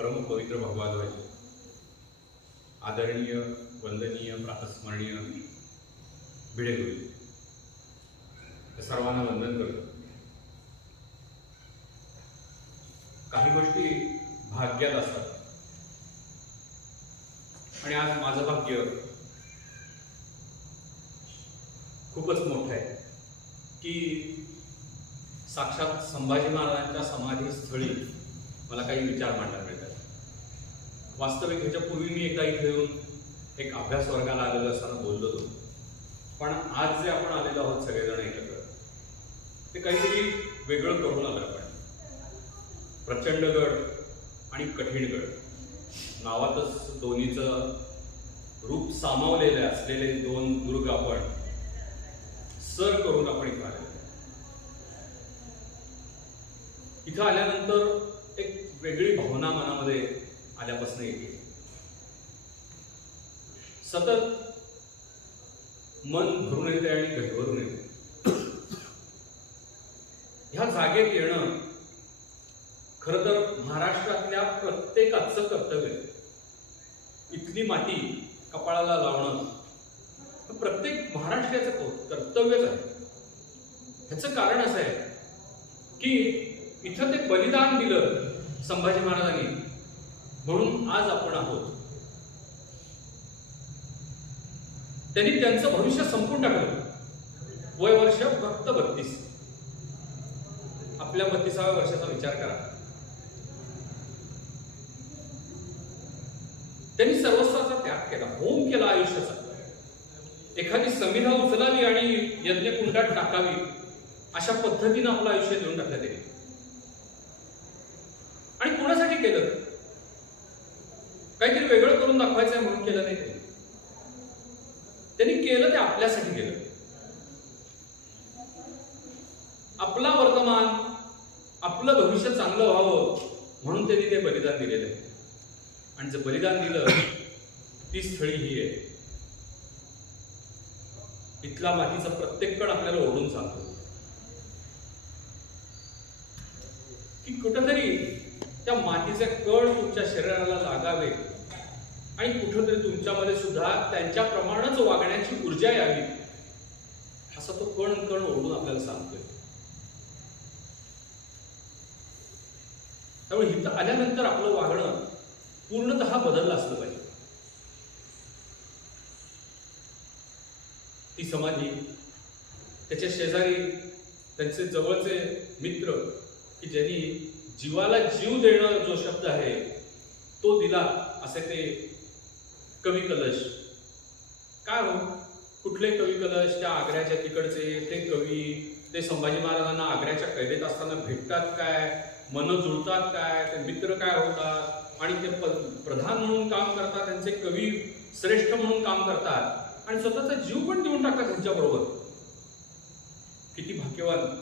परम पवित्र भगवाद्वाचे आदरणीय वंदनीय प्रातस्मरणीय भिडेगुरु सर्वांना वंदन करतो. काही गोष्टी भाग्यात असतात आणि आज माझं भाग्य खूपच मोठं आहे की साक्षात संभाजी महाराजांच्या समाधीस्थळी मला काही विचार मांडायला मिळतात. वास्तविक ह्याच्या पूर्वी मी एकदा इथे येऊन एक अभ्यास वर्गाला आलेलो असताना बोललो होतो, पण आज जे आपण आलेलो आहोत सगळेजण एकत्र ते काहीतरी वेगळं करून आलं. आपण प्रचंडगड आणि कठीणगड नावातच दोन्हीचं रूप सामावलेले असलेले दोन दुर्ग आपण सर करून आपण इथं आलेलो. इथं आल्यानंतर एक वेगळी भावना मनामध्ये आल्यापासून येते. सतत मन भरून येते आणि गहिवरून येते. ह्या जागेत येणं खरं तर महाराष्ट्रातल्या प्रत्येकाचं कर्तव्य आहे. इथली माती कपाळाला लावणं प्रत्येक महाराष्ट्राचं कर्तव्यच आहे. ह्याचं कारण असं आहे की इथं ते बलिदान दिलं संभाजी महाराजांनी, म्हणून आज आपण आहोत. त्यांनी त्यांचं भविष्य संपून टाकलं. वय वर्ष फक्त 32. आपल्या 32व्या वर्षाचा विचार करा. त्यांनी सर्वस्वाचा त्याग केला, होम केला आयुष्याचा. एखादी समिधा उचलावी आणि यज्ञकुंडात टाकावी अशा पद्धतीनं आपलं आयुष्य देऊन टाकलं त्यांनी. आणि कोणासाठी केलं? काहीतरी वेगळं करून दाखवायचंय म्हणून केलं नाही. त्यांनी केलं ते आपल्यासाठी केलं. आपला वर्तमान, आपलं भविष्य चांगलं व्हावं म्हणून त्यांनी ते बलिदान दिलेलं आहे. आणि जे बलिदान दिलं ती स्थळी ही आहे. इथला मातीचा प्रत्येक कण आपल्याला ओढून सांगतो की कुठंतरी त्या मातीचे कण तुमच्या शरीराला लागावे आणि कुठंतरी तुमच्यामध्ये सुद्धा त्यांच्याप्रमाणेच वागण्याची ऊर्जा यावी, असा तो कण कण ओढून आपल्याला सांगतोय. त्यामुळे इथं आल्यानंतर आपलं वागणं पूर्णतः बदललं असलं पाहिजे. ती समाधी, त्याच्या शेजारी त्यांचे जवळचे मित्र की ज्यांनी जीवाला जीव देणं जो शब्द आहे तो दिला, असे ते कवी कलश. काय हो, कुठले कवी कलश? त्या आग्र्याच्या तिकडचे ते कवी, ते संभाजी महाराजांना आग्र्याच्या कैदेत असताना भेटतात काय, मन जुळतात काय, ते मित्र काय होतात आणि ते प्रधान म्हणून काम करतात, त्यांचे कवी श्रेष्ठ म्हणून काम करतात आणि स्वतःचा जीव पण देऊन टाकतात त्यांच्याबरोबर. किती भाग्यवान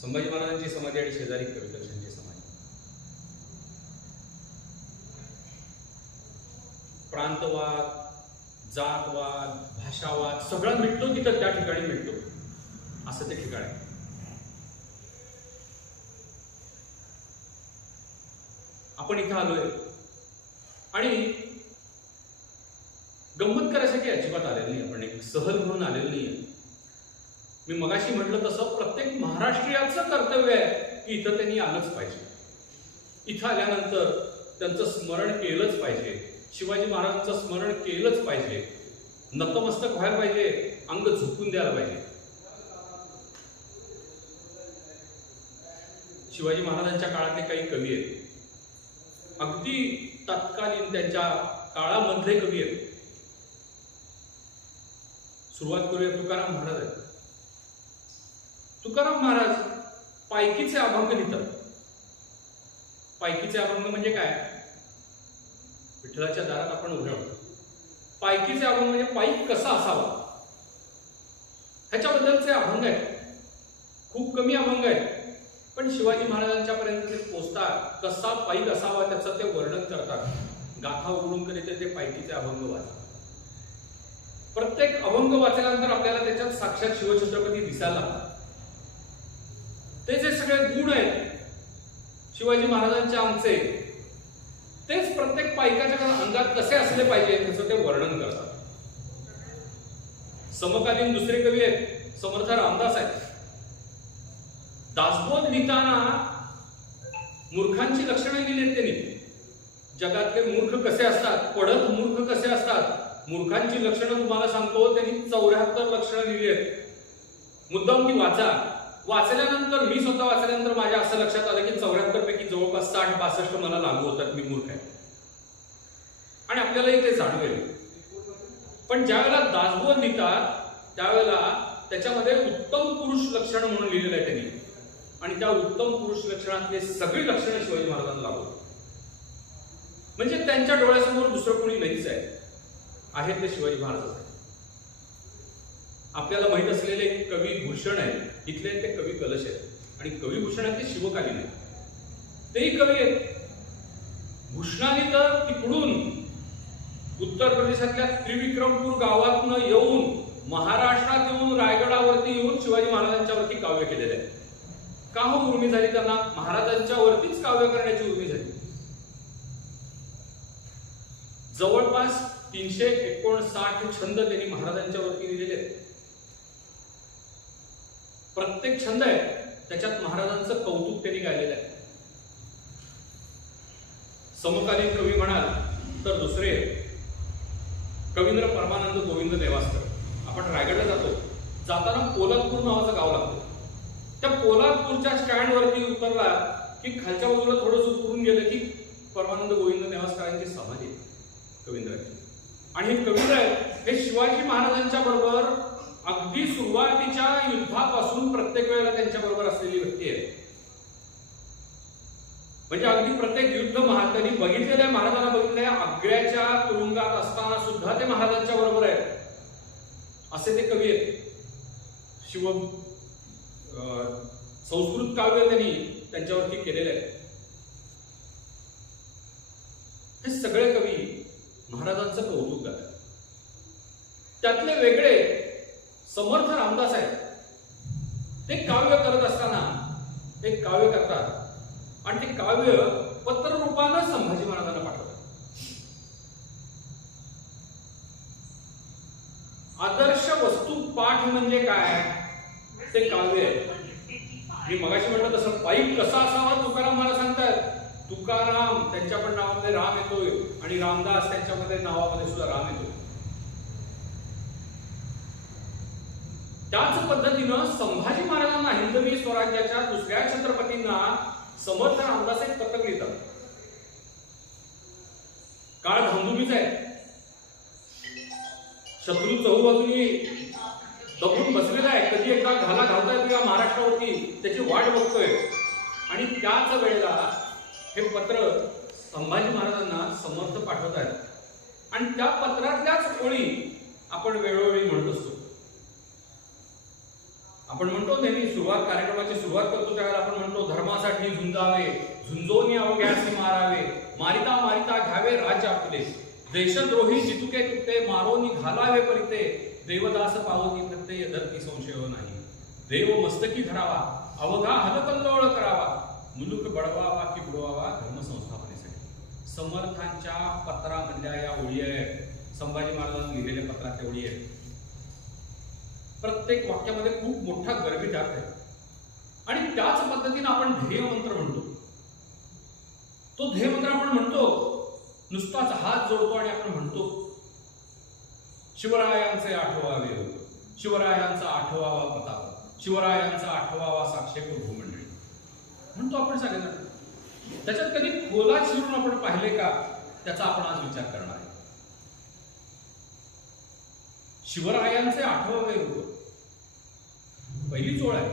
संभाजी महाराजांची समाधी आणि शेजारी कवी कलशांची समाधी. प्रांतवाद, जातवाद, भाषावाद सगळा मिटतो तिथं, त्या ठिकाणी मिटतो. असं ते ठिकाण आहे. आपण इथं आलोय आणि गंमत करायसाठी अजिबात आलेलं नाही. आपण एक सहल म्हणून आलेलं नाही. मी मगाशी म्हटलं तसं प्रत्येक महाराष्ट्रीयाचं कर्तव्य आहे की इथं त्यांनी आलंच पाहिजे. इथं आल्यानंतर त्यांचं स्मरण केलंच पाहिजे. शिवाजी महाराजांचं स्मरण केलंच पाहिजे. नतमस्तक व्हायला पाहिजे, अंग झुकून द्यायला पाहिजे. शिवाजी महाराजांच्या काळातले काही कवी आहेत, अगदी तत्कालीन त्यांच्या काळामधले कवी आहेत. सुरुवात करूया तुकाराम महाराज आहेत. तुकाराम महाराज पायकीचे अभंग लिहितात. पायकीचे अभंग म्हणजे काय? विठ्ठलाच्या दारात आपण उभे आहोत. पायकीचे अभंग म्हणजे पाईक कसा असावा ह्याच्याबद्दलचे अभंग आहेत. खूप कमी अभंग आहेत, पण शिवाजी महाराजांच्या पर्यंत ते पोचतात. कसा पाईक असावा त्याचं ते वर्णन करतात. गाथा उघडून करीत ते पायकीचे अभंग वाचा. प्रत्येक अभंग वाचल्यानंतर आपल्याला त्याच्यात साक्षात शिवछत्रपती दिसायला लागतात. ते जे सगळे गुण आहेत शिवाजी महाराजांचे आमचे तेच प्रत्येक पायकाच्या अंगात कसे असले पाहिजे त्याचं ते वर्णन करतात. समकालीन दुसरे कवी आहेत समर्थ रामदास आहेत. दासबोध लिहिताना मूर्खांची लक्षणं लिहिली आहेत त्यांनी. जगातले मूर्ख कसे असतात, पढत मूर्ख कसे असतात, मूर्खांची लक्षणं तुम्हाला सांगतो. त्यांनी 74 लक्षणं लिहिली आहेत. मुद्दाम ती वाचा. वाचल्यानंतर मी स्वतः वाचल्यानंतर माझ्या असं लक्षात आलं की 74 पैकी जवळपास 60-62 मला लागू होतात, मी मूर्ख आहे. आणि आपल्यालाही ते जाणवेल. पण ज्यावेळेला दासबोध लिहितात त्यावेळेला त्याच्यामध्ये उत्तम पुरुष लक्षण म्हणून लिहिलेलं आहे त्यांनी. आणि त्या उत्तम पुरुष लक्षणातले सगळी लक्षणं शिवाजी महाराजांना लागू. म्हणजे त्यांच्या डोळ्यासमोर दुसरं कोणी नाहीच आहे ते शिवाजी महाराज आहे. आपल्याला माहित असलेले कवी भूषण आहे, इथले ते कवी कलश आहेत. आणि कवी भूषण आहे ते शिवकालीन आहे, तेही कवी आहेत. भूषणाने तर तिकडून उत्तर प्रदेशातल्या त्रिविक्रमपूर गावातून येऊन महाराष्ट्रात येऊन रायगडावरती येऊन शिवाजी महाराजांच्यावरती काव्य केलेले आहे. का हो उर्मी झाली त्यांना? महाराजांच्या वरतीच काव्य करण्याची उर्मी झाली. जवळपास 359 छंद त्यांनी महाराजांच्या वरती लिहिलेले आहेत. प्रत्येक छंद आहे त्याच्यात महाराजांचं कौतुक त्यांनी गायलेलं आहे. समकालीन कवी म्हणाल तर दुसरे कवींद्र परमानंद गोविंद नेवासकर. आपण रायगडला जातो, जाताना पोलादपूर नावाचं गाव लागतं. त्या पोलादपूरच्या स्टँडवरती उतरला की खालच्या बाजूला थोडंसं उतरून गेलं की परमानंद गोविंद नेवासकरांची समाधी आहे कवींद्राची. आणि हे कवींद्र हे शिवाजी महाराजांच्या बरोबर अगदी सुरुवातीच्या युद्धापासून प्रत्येक वेळेला त्यांच्या बरोबर असलेली व्यक्ती आहे. म्हणजे अगदी प्रत्येक युद्ध त्यांनी बघितलेलं आहे, महाराजांना बघितलंय. आग्र्याच्या तुरुंगात असताना सुद्धा ते महाराजांच्या बरोबर आहेत असे ते कवी आहेत. संस्कृत काव्य त्यांनी त्यांच्यावरती केलेले आहे. हे सगळे कवी महाराजांचं कौतुक करतात. त्यातले वेगळे समर्थ रामदास आहेत. ते काव्य करत असताना एक काव्य करतात आणि ते काव्य पत्र रूपानं संभाजी महाराजांना पाठवतात. आदर्श वस्तू पाठ म्हणजे काय ते काव्य आहे. मी मगाशी म्हटलं तसं पाईक कसा असावा तुकाराम मला सांगतात. तुकाराम त्यांच्या पण नावामध्ये राम येतोय आणि रामदास त्यांच्यामध्ये नावामध्ये सुद्धा राम येतोय. त्याच पद्धतीनं संभाजी महाराजांना हिंदवी स्वराज्याच्या दुसऱ्या छत्रपतींना समर्थ रामदास एक पत्रक लिहितात. काळ धामधुमीचा आहे. शत्रू चहूबाजूनी दबून बसलेला आहे. कधी एकदा घाला घालता येतो या महाराष्ट्रावरती त्याची वाट बघतोय. आणि त्याच वेळेला हे पत्र संभाजी महाराजांना समर्थ पाठवत आहेत. आणि त्या पत्रातल्याच ओळी आपण वेळोवेळी म्हणत असतो. आपण म्हणतो नेहमी कार्यक्रमाची सुरुवात करतो त्यावेळेला आपण म्हणतो धर्मासाठी झुंजावे, झुंजोनी अवघ्यासी मारावे, मारिता मारिता घ्यावे राज्य आपले, देशद्रोही जितुके तुटे मारोनी घालावे परिते, देवदास पावती प्रत्यय धरती संशय नाही, देव मस्तकी धरावा अवघा हलकल्लोळ करावा, मुलूक बळवावा की बुडवावा धर्म संस्थापनेसाठी. समर्थांच्या पत्रामधल्या या ओळी आहेत. संभाजी महाराजांनी लिहिलेल्या पत्रातल्या ओळी आहेत. प्रत्येक वाक्यामध्ये खूप मोठा गर्भित अर्थ आहे. आणि त्याच पद्धतीने आपण ध्येय मंत्र म्हणतो. तो ध्येय मंत्र आपण म्हणतो नुसताच हात जोडतो आणि आपण म्हणतो शिवरायांचे 8वावे योग, शिवरायांचा 8वावा प्रताप, शिवरायांचा 8वावा साक्षेप भूमंडळी म्हणतो आपण सगळ्यांना. त्याच्यात कधी खोलात शिरून आपण पाहिले का त्याचा आपण आज विचार करणार आहे. शिवरायांचे 8वावे योग पहिली ओळ आहे.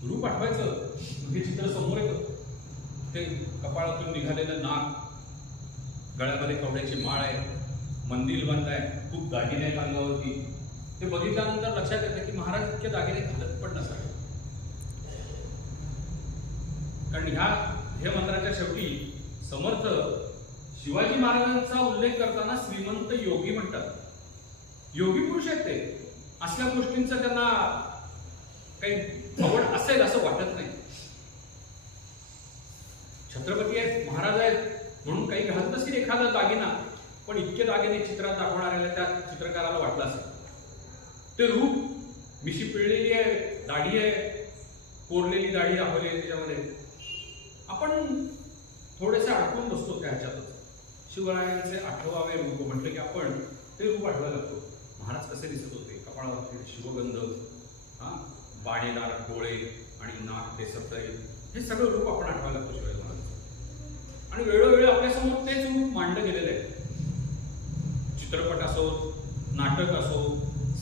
गुरु पाठवायचं हे चित्र समोर येतं. ते कपाळातून निघालेलं नाक, गळ्यामध्ये कवड्याची माळ आहे, मंदिर बंद आहे, खूप दागिने आहेत अंगावरती. ते बघितल्यानंतर लक्षात येतं की महाराज इतके दागिने घालत पण नसावे. कारण ह्या मंत्राच्या शेवटी समर्थ शिवाजी महाराजांचा उल्लेख करताना श्रीमंत योगी म्हणतात. योगी पुरुष आहेत ते. असल्या गोष्टींचं त्यांना काही आवड असेल असं वाटत नाही. छत्रपती आहेत, महाराज आहेत, म्हणून काही घालत असेल एखादा दागिना, पण इतके दागिने चित्रात दाखवणाऱ्याला त्या चित्रकाराला वाटलं असेल ते रूप मिशी पिळलेली आहे, दाढी आहे, कोरलेली दाढी दाखवली आहे त्याच्यामध्ये. आपण थोडेसे अडकून बसतो त्या ह्याच्यातच. शिवरायांचे 8वे रूप म्हटलं की आपण ते रूप आठवायला लागतो. महाराज कसे दिसत होते, कपाळावरती शिवगंध, बाणेदार डोळे आणि नाक ते सप्तरी, हे सगळं रूप आपण आठवायला लागतो शिवाजी महाराज. आणि वेळोवेळी आपल्यासमोर तेच रूप मांडलं गेलेलं आहे. चित्रपट असो, नाटक असो,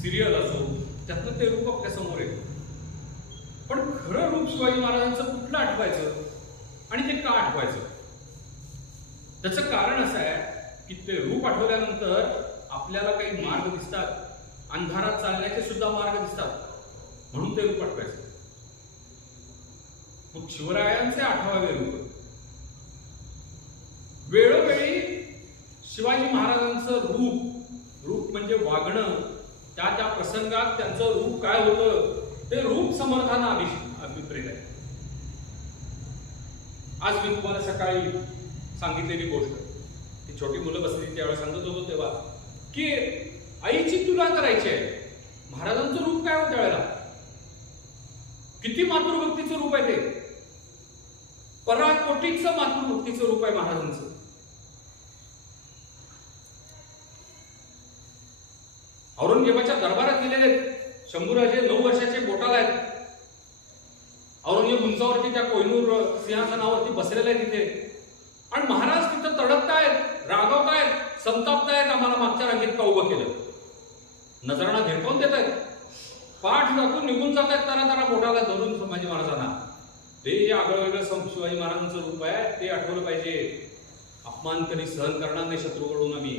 सिरियल असो, त्यातलं ते रूप आपल्या समोर येतं. पण खरं रूप शिवाजी महाराजांचं कुठलं आठवायचं आणि ते का आठवायचं? त्याचं कारण असं आहे की ते रूप आठवल्यानंतर आपल्याला काही मार्ग दिसतात, अंधारात चालण्याचे सुद्धा मार्ग दिसतात, म्हणून ते रूप आठवायचं. मग शिवरायांचे 8वे रूप. वेळोवेळी शिवाजी महाराजांचं रूप म्हणजे वागणं, त्या प्रसंगात त्यांचं रूप काय होतं ते रूप समर्थांना अभिप्रेत आहे. आज मी तुम्हाला सकाळी सांगितलेली गोष्ट, ती छोटी मुलं बसली त्यावेळेस सांगत होतो तेव्हा की आईची तुला करायची आहे. महाराजांचं रूप काय होतं त्यावेळेला, किती मातृभक्तीचं रूप आहे ते, पराकोटीचं मातृभक्तीचं रूप आहे महाराजांचं. औरंगजेबाच्या दरबारात गेलेले शंभूराजे 9 वर्षाचे बोटाला आहेत. औरंगजेब उंचावरती त्या कोहिनूर सिंहासनावरती बसलेला आहे तिथे, आणि महाराज तिथं तडकतायत, रागवतायत, संतापतायत, आम्हाला मागच्या रांगेत का उभं केलं, नजरांना धिरकावून देत आहेत, पाठ दाखवून निघून जात आहेत तारा बोटाला धरून संभाजी महाराजांना. ते जे आगळं वेगळं शिवाजी महाराजांचं रूप आहे ते आठवलं पाहिजे. अपमान कधी सहन करणार नाही शत्रूकडून आम्ही,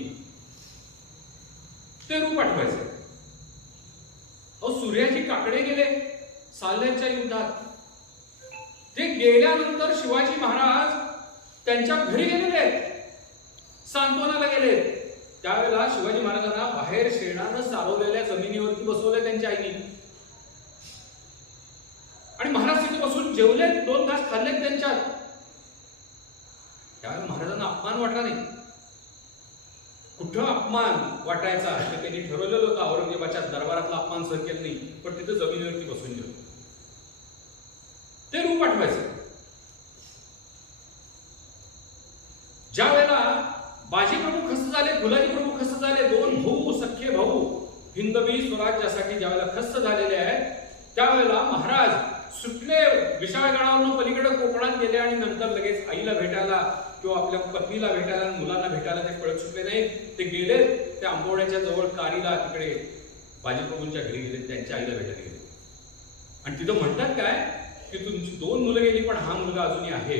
ते रूप आठवायचं. सूर्याजी काकडे गेले साल्यांच्या युद्धात, ते गेल्यानंतर शिवाजी महाराज त्यांच्या घरी गेलेले आहेत, सांत्वनाला गेले. त्यावेळेला शिवाजी महाराजांना बाहेर शेणानं सारवलेल्या जमिनीवरती बसवले त्यांच्या आईने, आणि महाराज तिथे बसून जेवले, 2 घास खाल्लेत त्यांच्यात. त्यावेळेला महाराजांना अपमान वाटला नाही. कुठं अपमान वाटायचा ते त्यांनी ठरवलेलं होतं. औरंगजेबाच्या दरबारातला अपमान सहन केलं नाही, पण तिथं जमिनीवरती बसून गेलो. ते रूप आठवायचं. ज्या वेळेला बाजी प्रमुख खस्त झाले, फुलाजी प्रमुख खस्त झाले, 2 भाऊ, सख्खे भाऊ हिंदवी स्वराज्यासाठी ज्या वेळेला खस्त झालेले आहेत, त्यावेळेला महाराज सुटले, विशाळगडावरून पलीकडे कोकणात गेले, आणि नंतर लगेच आईला भेटायला किंवा आपल्या पत्नीला भेटायला, मुलांना भेटायला ते पळत सुटले नाही. ते गेले त्या आंबोड्याच्या जवळ कारीला, तिकडे बाजीप्रभूंच्या घरी गेले, त्यांच्या आईला भेटायला गेले. आणि तिथं म्हणतात काय की तुमची 2 मुलं गेली पण हा मुलगा अजूनही आहे.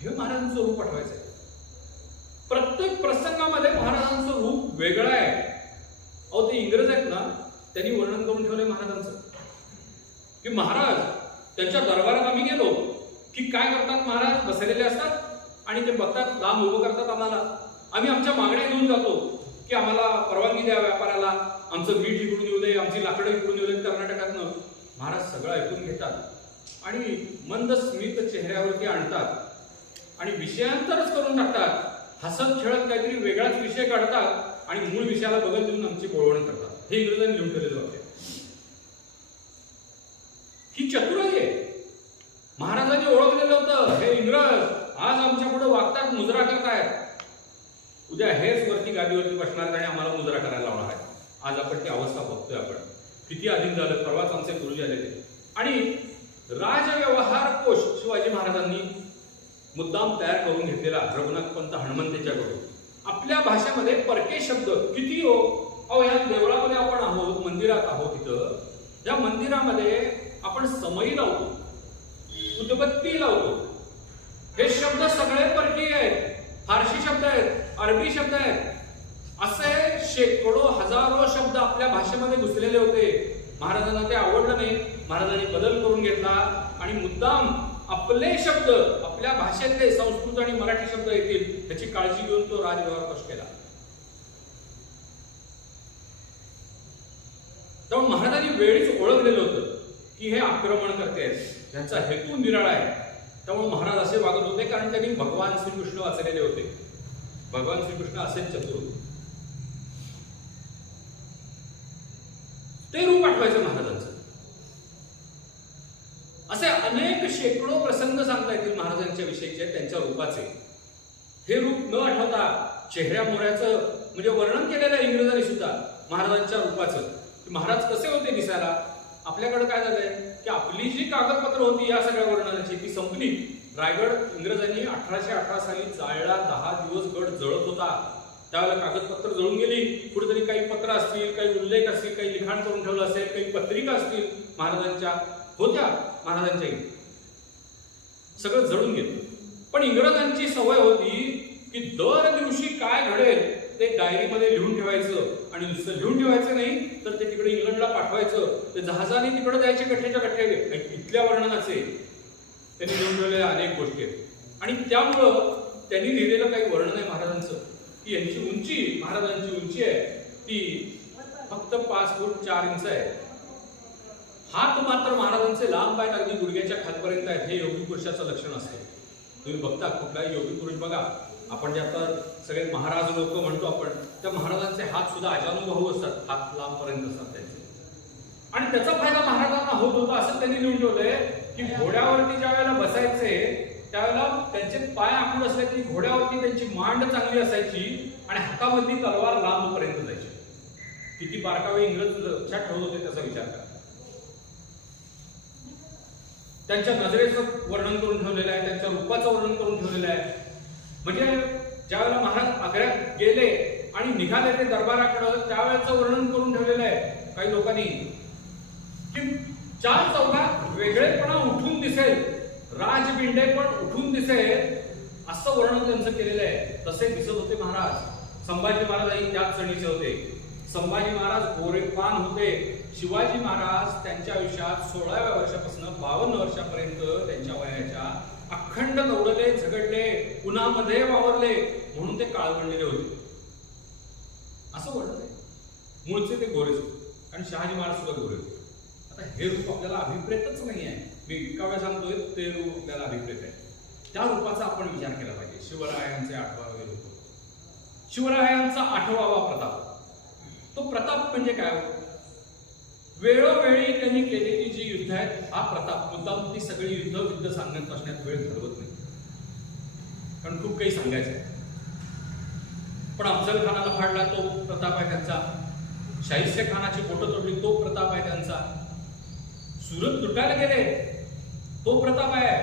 हे महाराजांचं रूप आठवायचं. प्रत्येक प्रसंगामध्ये महाराजांचं रूप वेगळं आहे. अहो, ते इंग्रज आहेत ना, त्यांनी वर्णन करून ठेवलंय महाराजांचं की महाराज त्यांच्या दरबारात आम्ही गेलो की काय करतात, महाराज बसलेले असतात आणि ते बघतात, लांब उभं करतात आम्हाला. आम्ही आमच्या मागण्या घेऊन जातो की आम्हाला परवानगी द्या व्यापाराला, आमचं मीठ इकडून येऊ दे, आमची लाकडं इकडून येऊ दे कर्नाटकातनं. महाराज सगळं ऐकून घेतात आणि मंद स्मित चेहऱ्यावरती आणतात आणि विषयांतरच करून टाकतात. हसत खेळत काहीतरी वेगळाच विषय काढतात आणि मूळ विषयाला बदल देऊन आमची बोळवण करतात. हे इंग्रजांनी लिहून ठेवलेलं वाक्य. ही चतुराई आहे. महाराजांनी ओळखलेलं होतं, हे इंग्रज आज आमच्या पुढे वागतात, मुजरा करतायत, उद्या हेच वरती गादीवरती बसणार आणि आम्हाला मुजरा करायला लावणार आहे. आज आपण ती अवस्था बघतोय. आपण किती अधीन झालं. परवाच आमचे गुरुजी आलेले आणि राजव्यवहार कोश शिवाजी महाराजांनी मुद्दाम तयार करून घेतलेला रघुनाथपंत हनुमंतेच्याकडून. आपल्या भाषेमध्ये परके शब्द किती हो. अहो, या देवळामध्ये आपण आहोत, मंदिरात आहोत. इथं या मंदिरामध्ये आपण समई लावतो, उदबत्ती लावतो. हे शब्द सगळे परकीय आहेत, फारसी शब्द आहेत, अरबी शब्द आहेत. असे शेकडो हजारो शब्द आपल्या भाषेमध्ये घुसलेले होते. महाराजांना ते आवडलं नाही. महाराजांनी बदल करून घेतला आणि मुद्दाम आपले शब्द, आपल्या भाषेतले संस्कृत आणि मराठी शब्द येतील त्याची काळजी घेऊन तो राजव्यवहार कोश केला. तेव्हा महाराजांनी वेळीच ओळखलेलं होतं की हे आक्रमण करते, त्यांचा हेतू निराळा आहे. त्यामुळे महाराज असे वागत होते कारण त्यांनी भगवान श्रीकृष्ण वाचलेले होते. भगवान श्रीकृष्ण असेच चतुर होते. ते रूप आठवायचं महाराजांचं. असे अनेक शेकडो प्रसंग सांगता येतील महाराजांच्या विषयीचे, त्यांच्या रूपाचे. हे रूप न आठवता चेहऱ्या मोहऱ्याचं म्हणजे वर्णन केलेलं आहे इंग्रजांनी सुद्धा महाराजांच्या रूपाचं. महाराज कसे होते दिसायला. आपल्याकडे काय झालंय की आपली जी कागदपत्र होती या सगळ्या वर्णनाची ती संपली. रायगड इंग्रजांनी 1818 साली जाळला. 10 दिवस गड जळत होता. त्यावेळेला कागदपत्र जळून गेली. कुठेतरी काही पत्र असतील, काही उल्लेख असतील, काही लिखाण करून ठेवलं असेल, काही पत्रिका असतील महाराजांच्या होत्या, महाराजांच्या सगळं जळून गेलं. पण इंग्रजांची सवय होती की दर दिवशी काय घडेल ते डायरीमध्ये लिहून ठेवायचं आणि नुसतं लिहून ठेवायचं नाही तर ते तिकडे इंग्लंडला पाठवायचं. ते जहाजाने तिकडे जायचे गठ्ठ्याच्या गठ्ठे. इथल्या वर्णनाचे त्यांनी लिहून ठेवलेल्या अनेक गोष्टी आहेत. आणि त्यामुळं त्यांनी लिहिलेलं काही वर्णन आहे महाराजांचं की यांची उंची, महाराजांची उंची आहे ती फक्त 5 फूट 4 इंच आहे. हात मात्र महाराजांचे लांब आहेत, अगदी गुडघ्याच्या खालपर्यंत आहेत. हे योगी पुरुषाचं लक्षण असतं. तुम्ही बघता कुठलाही योगी पुरुष बघा, आपण जे आता सगळे महाराज लोक म्हणतो आपण, त्या महाराजांचे हात सुद्धा अजानुबाहू असतात, हात लांबपर्यंत असतात त्यांचे. आणि त्याचा फायदा महाराजांना होत होता असं त्यांनी लिहून ठेवलंय की घोड्यावरती ज्या वेळेला बसायचे त्यावेळेला त्यांचे पाय आखूड असले की घोड्यावरती त्यांची मांड चांगली असायची आणि हातामधली तलवार लांबपर्यंत जायची. किती बारकावे इंग्रज लक्षात ठेवत होते त्याचा विचार करा. त्यांच्या नजरेचं वर्णन करून ठेवलेलं आहे, त्यांच्या रूपाचं वर्णन करून ठेवलेलं आहे. म्हणजे ज्यावेळेला महाराज आग्र्यात गेले आणि निघाले ते दरबाराकडं त्यावेळेचं वर्णन करून ठेवलेलं आहे काही लोकांनी की 4 चौघात वेगळेपणा उठून दिसेल, राजबिंडे पण उठून दिसेल असं वर्णन त्यांचं केलेलं आहे. तसे दिसत होते महाराज. संभाजी महाराजही त्याच चढीचे होते. संभाजी महाराज गोरेपान होते. शिवाजी महाराज त्यांच्या आयुष्यात 16व्या वर्षापासून 52 वर्षापर्यंत त्यांच्या वयाच्या अखंड दौडले, झगडले, उन्हामध्ये वावरले म्हणून ते काळवंडलेले होते असं वर्णन आहे. मूळचे ते गोरेच होते आणि शहाजी महाराज सुद्धा गोरे होते. आता हे रूप आपल्याला अभिप्रेतच नाही आहे. मी इतका वेळ सांगतोय ते रूप आपल्याला अभिप्रेत आहे. त्या रूपाचा आपण विचार केला पाहिजे. शिवरायांचे 8वावे रूप. शिवरायांचा 8वावा प्रताप. तो प्रताप म्हणजे काय? वेळोवेळी त्यांनी केलेली जी युद्ध आहेत हा प्रताप. मुद्दाम ती सगळी युद्ध सांगण्यात बसण्यात वेळ घालवत नाही कारण खूप काही सांगायचं आहे. पण अफजल खानाला फाडला तो प्रताप आहे त्यांचा. शाहिस्ते खानाची बोटं तोडली तो प्रताप आहे त्यांचा. सुरत लुटायला गेले तो प्रताप आहे.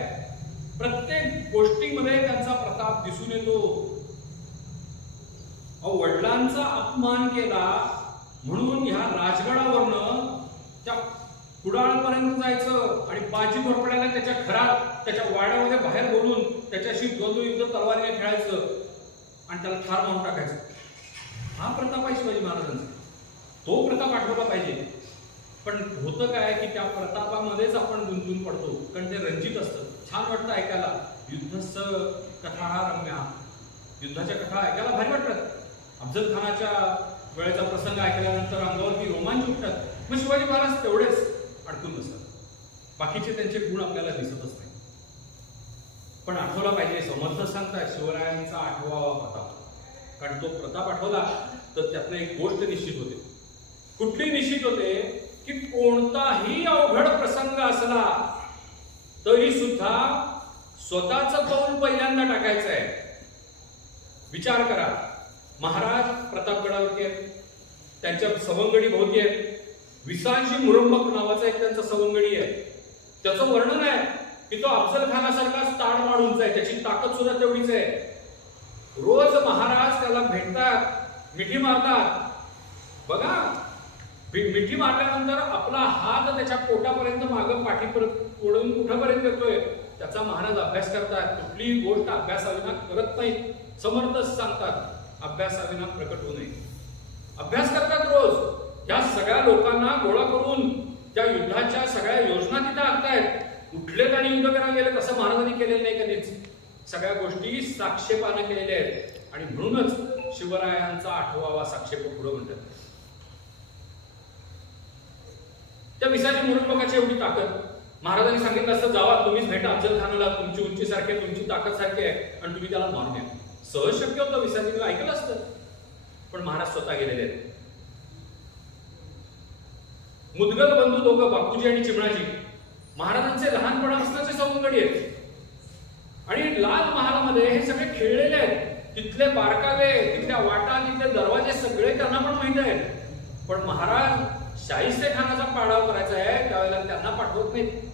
प्रत्येक गोष्टीमध्ये त्यांचा प्रताप दिसून येतो. वडिलांचा अपमान केला म्हणून ह्या राजगडावरनं त्या कुडाळपर्यंत जायचं आणि बाजी घोरपड्याला त्याच्या घरात त्याच्या वाड्यामध्ये बाहेर बोलून त्याच्याशी द्वंद्वयुद्ध तलवारीने खेळायचं आणि त्याला ठार मारून टाकायचं. हा प्रताप आहे शिवाजी महाराजांचा. तो प्रताप आठवला पाहिजे. पण होतं काय की त्या प्रतापामध्येच आपण गुंतून पडतो कारण ते रंजित असतं. छान वाटतं ऐकायला. युद्धस्थ कथा रम्या. युद्धाच्या कथा ऐकायला भारी वाटतात. अफजल खानाच्या वेळेचा प्रसंग ऐकल्यानंतर अंगावरती रोमांच उठतात. मग शिवाजी महाराज तेवढेच अडकून बसतात. बाकीचे त्यांचे गुण आपल्याला दिसतच नाही. पण आठवला पाहिजे. समर्थ सांगतात शिवरायांचा 8वावा प्रताप. कारण तो प्रताप आठवला तर त्यातनं एक गोष्ट निश्चित होते. कुठली निश्चित होते की कोणताही अवघड प्रसंग असला तरी सुद्धा स्वतःचं पाऊल पहिल्यांदा टाकायचं आहे. विचार करा. महाराज प्रतापगडावरती आहेत. त्यांच्या सवंगडी भोवती आहेत. विसांशी मुरंबक नावाचा एक त्यांचा सवंगडी आहे. त्याचं वर्णन आहे की तो अफजल खानासारखाच ताड माडूनचा आहे. त्याची ताकद सुद्धा तेवढीच आहे. रोज महाराज त्याला भेटतात, मिठी मारतात. बघा, मिठी मारल्यानंतर आपला हात त्याच्या पोटापर्यंत मागं पाठीपर्यंत ओढून कुठपर्यंत येतोय त्याचा महाराज अभ्यास करतात. कुठलीही गोष्ट अभ्यासाविना करत नाही. समर्थच सांगतात अभ्यासाविना प्रकट होऊ नये. अभ्यास करतात रोज. या सगळ्या लोकांना गोळा करून त्या युद्धाच्या सगळ्या योजना तिथे आखतायत. कुठलेच आणि युद्ध करायला गेले तसं महाराजांनी केलेलं नाही कधीच. सगळ्या गोष्टी साक्षेपानं केलेल्या आहेत आणि म्हणूनच शिवरायांचा 8वावा साक्षेप पुढे म्हणतात. त्या विसाची मुरंबकाची एवढी ताकद महाराजांनी सांगितलं असतं, जावा तुम्हीच भेटा अफजल खानाला, तुमची उंची सारखी आहे, तुमची ताकद सारखी आहे आणि तुम्ही त्याला मारून या. सहज शक्य होतं, विसाजीला ऐकलं असतं. पण महाराज स्वतः गेलेले आहेत. मुदगल बंधू दोघं, बापूजी आणि चिमणाजी, महाराजांचे लहानपणापासूनचे सवंगडी आहेत आणि लाल महालामध्ये हे सगळे खेळलेले आहेत. तिथले बारकावे, तिथल्या वाटा, तिथले दरवाजे सगळे त्यांना पण माहित आहेत. पण महाराज शाहिस्ते खानाचा पाडाव करायचा आहे त्यावेळेला त्यांना पाठवत नाहीत,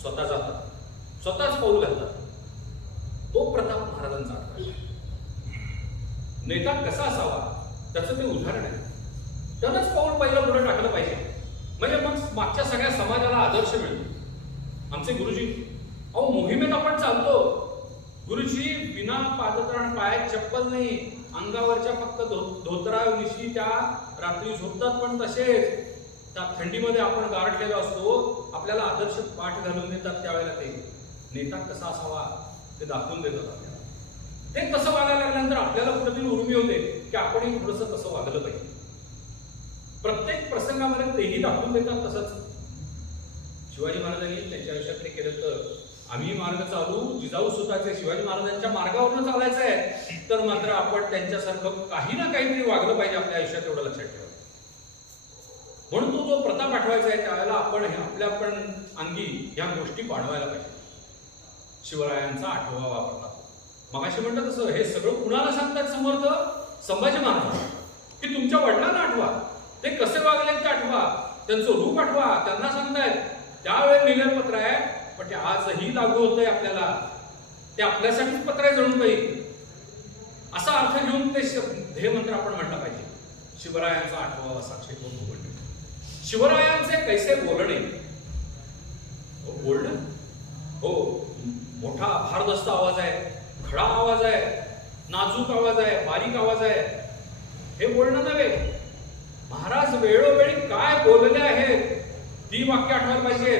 स्वतः जातात, स्वतःच पाऊल घालतात. तो प्रताप महाराजांचा आहे. नेता कसा असावा त्याचं ते उदाहरण आहे. त्यानंच पाऊल पहिलं पुढे टाकलं पाहिजे, म्हणजे मग मागच्या सगळ्या समाजाला आदर्श मिळतो. आमचे गुरुजी, अहो मोहिमेत आपण चालतो, गुरुजी बिना पादत्राण, पायात चप्पल नाही, अंगावरच्या फक्त धोतराविषयी त्या रात्री झोपतात. पण तसेच त्या थंडीमध्ये आपण गारठलेलो असतो, आपल्याला आदर्श पाठ घालून देतात. त्यावेळेला ते नेता कसा असावा ते दाखवून देतात आपल्याला. ते तसं वागायला लागल्यानंतर आपल्याला कुठेतरी उर्मी होते की आपणही थोडंसं तसं वागलं पाहिजे. प्रत्येक प्रसंगामध्ये तेही दाखवून देतात. तसंच शिवाजी महाराजांनी त्यांच्या आयुष्यात ते केलं. तर आम्ही मार्ग चालू जिजाऊ सुताचे, शिवाजी महाराजांच्या मार्गावरून चालायचं आहे, तर मात्र आपण त्यांच्यासारखं काही ना काहीतरी वागलं पाहिजे आपल्या आयुष्यात, एवढं लक्षात ठेवा. म्हणून तो जो प्रताप आठवायचा आहे त्यावेळेला आपण आपल्या पण अंगी ह्या गोष्टी बाळगायला पाहिजे. शिवरायांचा आठवावा प्रताप. मगाशी म्हणतात तसं हे सगळं कुणाला सांगतात समर्थ? संभाजी महाराज, की तुमच्या वडिलांना आठवा, ते कसे वागले ते आठवा, त्यांचं रूप आठवा. त्यांना सांगतायत त्यावेळेस लिहिलेलं पत्र आहे, पण ते आजही लागू होतंय आपल्याला. ते आपल्यासाठीच पत्र आहे जणू काही, असा अर्थ घेऊन ते ध्येय मंत्र आपण म्हटलं पाहिजे. शिवरायांचा आठवावा साक्षी कोण बोलणे. शिवरायांचे कैसे बोलणे. बोलणं हो, मोठा भारदस्त आवाज आहे, खडा आवाज आहे, नाजूक आवाज आहे, बारीक आवाज आहे, हे बोलणं नव्हे. महाराज वेळोवेळी काय बोलले आहेत ती वाक्य आठवायला पाहिजे.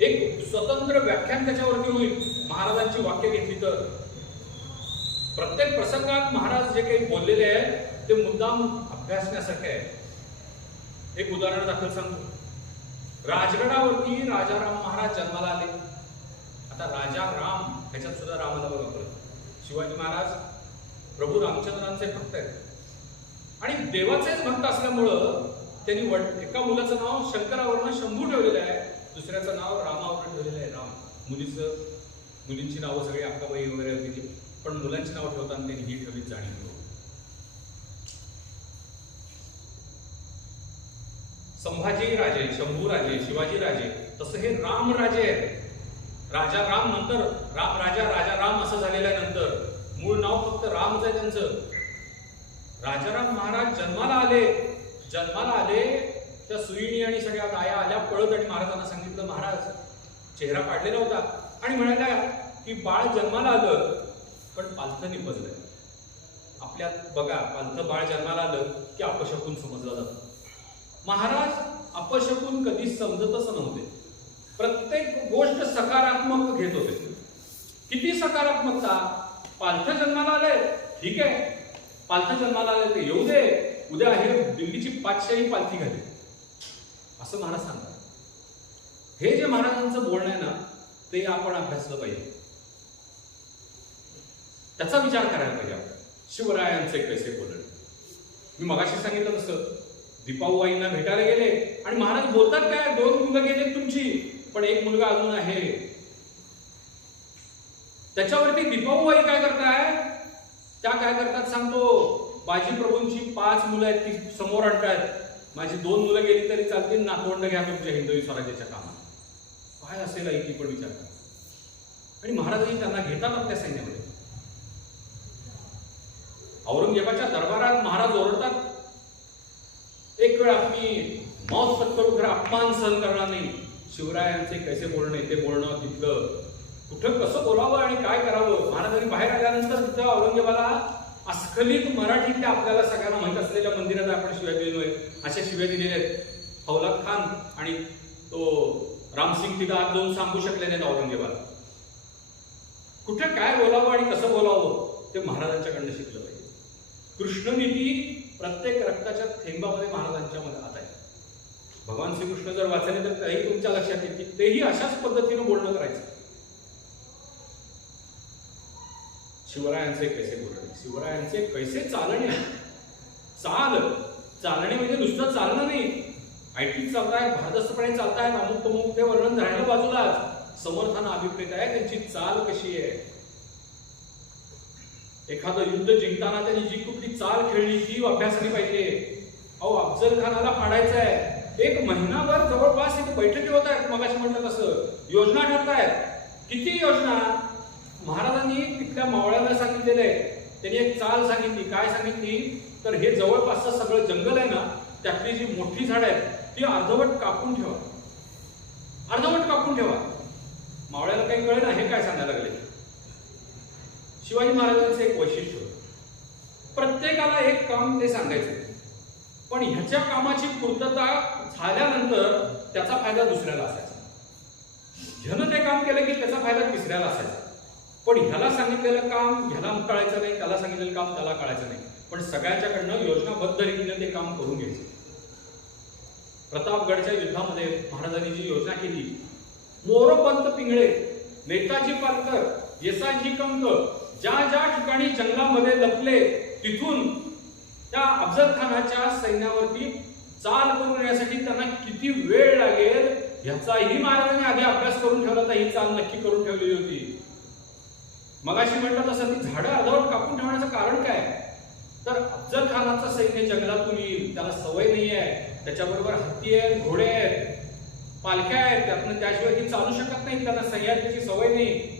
एक स्वतंत्र व्याख्यान त्याच्यावरती होईल महाराजांची वाक्य घेतली तर. प्रत्येक प्रसंगात महाराज जे काही बोललेले आहेत ते मुद्दाम अभ्यासण्यासारखे आहे. एक उदाहरण दाखल सांगतो. राजगडावरती राजाराम महाराज जन्माला आले. आता राजा राम ह्याच्यात सुद्धा रामाला बघा परत. शिवाजी महाराज प्रभू रामचंद्रांचे भक्त आहेत आणि देवाचेच भक्त असल्यामुळं त्यांनी एका मुलाचं नाव शंकरावरनं शंभू ठेवलेलं आहे, दुसऱ्याचं नाव रामावरून ठेवलेलं आहे राम. मुलींची नावं सगळी अक्काबाई वगैरे होती, पण मुलांची नावं ठेवताना त्यांनी ही ठेवलीच जाणीव. संभाजी राजे, शंभू राजे, शिवाजी राजे, तसं हे राम राजे आहेत. राजा राम नंतर राम राजा, राजा राम असं झालेलं आहे. नंतर मूळ नाव फक्त रामच आहे त्यांचं. राजाराम महाराज जन्माला आले, त्या सुईणी आणि सगळ्या गाया आल्या पळत आणि महाराजांना सांगितलं. महाराज चेहरा काढलेला होता आणि म्हणाल्या की बाळ जन्माला आलं पण पालथं निपजलंय. आपल्यात बघा, पालथं बाळ जन्माला आलं की अपशकुन समजलं जातं. महाराज अपशकुन कधीच समजतच नव्हते. प्रत्येक गोष्ट सकारात्मक घेत होते. किती सकारात्मकता. पालथं जन्माला आलंय, ठीक आहे, पालथं जन्माला आलंय ते येऊ दे, उद्या हे दिल्लीची पाचशाही पालथी घाले, असं महाराज सांगतात. हे जे महाराजांचं बोलणं आहे ना, ते आपण अभ्यासलं पाहिजे, त्याचा विचार करायला पाहिजे. शिवरायांचे कैसे बोलणे. मी मगाशी सांगितलं तसं दीपाऊबाईंना भेटायला गेले आणि महाराज बोलतात काय, 2 मुलं गेले तुमची, पण एक मुलगा अजून आहे. त्याच्यावरती दीपाऊबाई काय करताय, त्या काय करतात सांगतो. बाजी प्रभूंची 5 मुलं आहेत, ती समोर आणतात. माझी 2 मुलं गेली तरी चालतील, नातवंड घ्या तुमच्या हिंदवी स्वराज्याच्या कामात. काय असेल ऐकी पण विचार करा. आणि महाराजही त्यांना घेतात आपल्या सैन्यामध्ये. औरंगजेबाच्या दरबारात महाराज ओरडतात, एक वेळ आम्ही मौत पत्करू, खरं अपमान सहन करणार नाही. शिवरायांचे कैसे बोलणे, ते बोलणं तिथलं कुठं कसं बोलावं आणि काय करावं. महाराजांनी बाहेर आल्यानंतर तिथं औरंगजेबाला अस्खलित मराठीतल्या आपल्याला सगळ्यांना माहित असलेल्या मंदिरात आपण शिव्या दिलेलोय. अशा शिव्या दिलेल्या आहेत. हौलाद खान आणि तो रामसिंग तिथं आत जाऊन सांगू शकले नाहीत औरंगजेबाला. कुठे काय बोलावं आणि कसं बोलावं ते महाराजांच्याकडनं शिकलं पाहिजे. कृष्णनीती प्रत्येक रक्ताच्या थेंबामध्ये महाराजांच्या मध्ये आत आहे. भगवान श्रीकृष्ण जर वाचले तर काही तुमच्या लक्षात येईल की तेही अशाच पद्धतीने बोलणं करायचं. शिवरायांचे कैसे बोलणे, शिवरायांचे कैसे चालणे. चालणे म्हणजे नुसतं चालणं नाही. आयटी चालताय, भारदस्तपणे चालतायत, अमुक तमुक ते वर्णन राहिलं बाजूलाच. समर्थांना अभिप्रेत आहे त्यांची चाल कशी आहे. एखादं युद्ध जिंकताना त्यांनी जी कुठली चाल खेळली ती अभ्यासली पाहिजे. अहो अफजल खानाला फाडायचं आहे, एक महिनाभर जवळपास इथे बैठकी होत आहेत. मगाशी म्हटलं तसं योजना ठरतायत. किती योजना महाराजांनी तिथल्या मावळ्याला सांगितलेलं आहे. त्यांनी एक चाल सांगितली. काय सांगितली तर हे जवळपासचं सगळं जंगल आहे ना, त्यातली जी मोठी झाड आहेत ती अर्धवट कापून ठेवा. अर्धवट कापून ठेवा. मावळ्याला काही कळेना हे काय सांगायला लागले. शिवाजी महाराजांचं एक वैशिष्ट्य होतं, प्रत्येकाला एक काम ते सांगायचे, पण ह्याच्या कामाची पूर्तता झाल्यानंतर त्याचा फायदा दुसऱ्याला असायचा. ह्यानं ते काम केलं की त्याचा फायदा तिसऱ्याला असायचा. पण ह्याला सांगितलेलं काम ह्याला कळायचं नाही, त्याला सांगितलेलं काम त्याला कळायचं नाही. पण सगळ्यांच्याकडनं योजनाबद्ध रीतीने ते काम करून घ्यायचं. प्रतापगडच्या युद्धामध्ये महाराजांनी जी योजना केली, मोरोपंत पिंगळे, नेताजी पालकर, येसाजी कंक ज्या ज्या ठिकाणी जंगलामध्ये लपले तिथून त्या अफजल खानाच्या सैन्यावरती चाल करून येण्यासाठी त्यांना किती वेळ लागेल ह्याचाही महाराजांनी आधी अभ्यास करून ठेवला तर ही चाल नक्की करून ठेवलेली होती. मगाशी म्हटलं तसं ती झाडं अर्धवट कापून ठेवण्याचं कारण काय तर अफजल खानाचं सैन्य जंगलातून येईल, त्याला सवय नाही आहे, त्याच्याबरोबर हत्ती आहेत, घोडे आहेत, पालख्या आहेत, त्यातनं त्याशिवाय ती चालू शकत नाही, त्यांना सह्याद्रीची सवय नाही.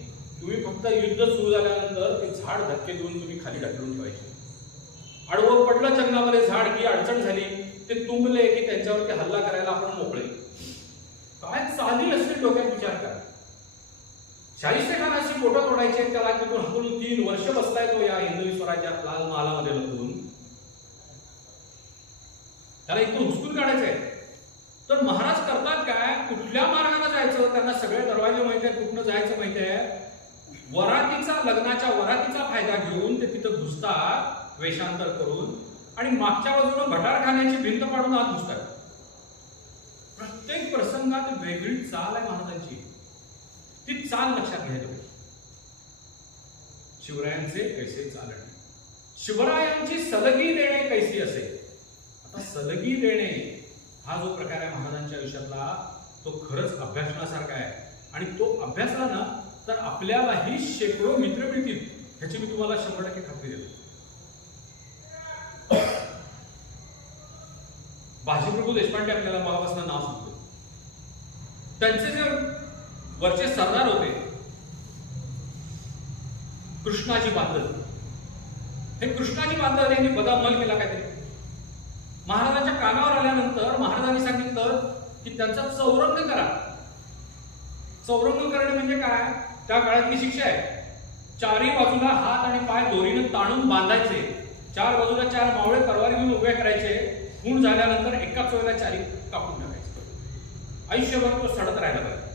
तुम्ही फक्त युद्ध सुरू झाल्यानंतर ते झाड धक्के देऊन तुम्ही खाली ढकलून ठेवायचे. आडवं पडलं जंगलामध्ये झाड की अडचण झाली, ते तुंबले की त्यांच्यावरती हल्ला करायला आपण मोकळे. काय चालेल असेल डोक्यात विचार करा. शाहिस्ते खानाची बोटं तोडायची, त्याला तिथून हकलून 3 वर्ष बसलाय तो या हिंदवी स्वराज्यात लाल महालामध्ये लपून. त्याला इथून हुसकून काढायचंय. तर महाराज करतात काय, कुठल्या मार्गाने जायचं त्यांना सगळे दरवाजे माहिती आहेत, कुठनं जायचं माहिती आहे. वरातीचा लग्नाच्या वरातीचा फायदा घेऊन ते तिथं घुसतात वेशांतर करून आणि मागच्या बाजूला भटारखान्याची भिंत पाडून आत घुसतात. प्रत्येक प्रसंगात वेगळी चाल आहे महाराजांची. ती चाल लक्षात घ्यायला पाहिजे. शिवरायांचे कैसे चालणे, शिवरायांची सलगी देणे कैसी असेल. आता सलगी देणे हा जो प्रकार आहे महाराजांच्या आयुष्यातला तो खरंच अभ्यासण्यासारखा आहे. आणि तो अभ्यासला ना तर आपल्यालाही शेकडो मित्र मिळतील ह्याची मी तुम्हाला 100% खात्री देतो. बाजीप्रभू देशपांडे आपल्याला मगापासून नाव सांगतो. त्यांचे जे वरचे सरदार होते कृष्णाजी बांदल, हे कृष्णाजी बांदल यांनी बदामल केला काहीतरी. महाराजांच्या कानावर आल्यानंतर महाराजांनी सांगितलं की त्यांचा चौरंग करा. चौरंग करणे म्हणजे काय, त्या काळातली शिक्षा आहे. चारही बाजूला हात आणि पाय दोरीने ताणून बांधायचे, 4 बाजूला 4 मावळे तलवारी घेऊन उभे करायचे. खून झाल्यानंतर एकाच वेळेला 4 कापून टाकायचे. आयुष्यभर तो सडत राहिला पाहिजे.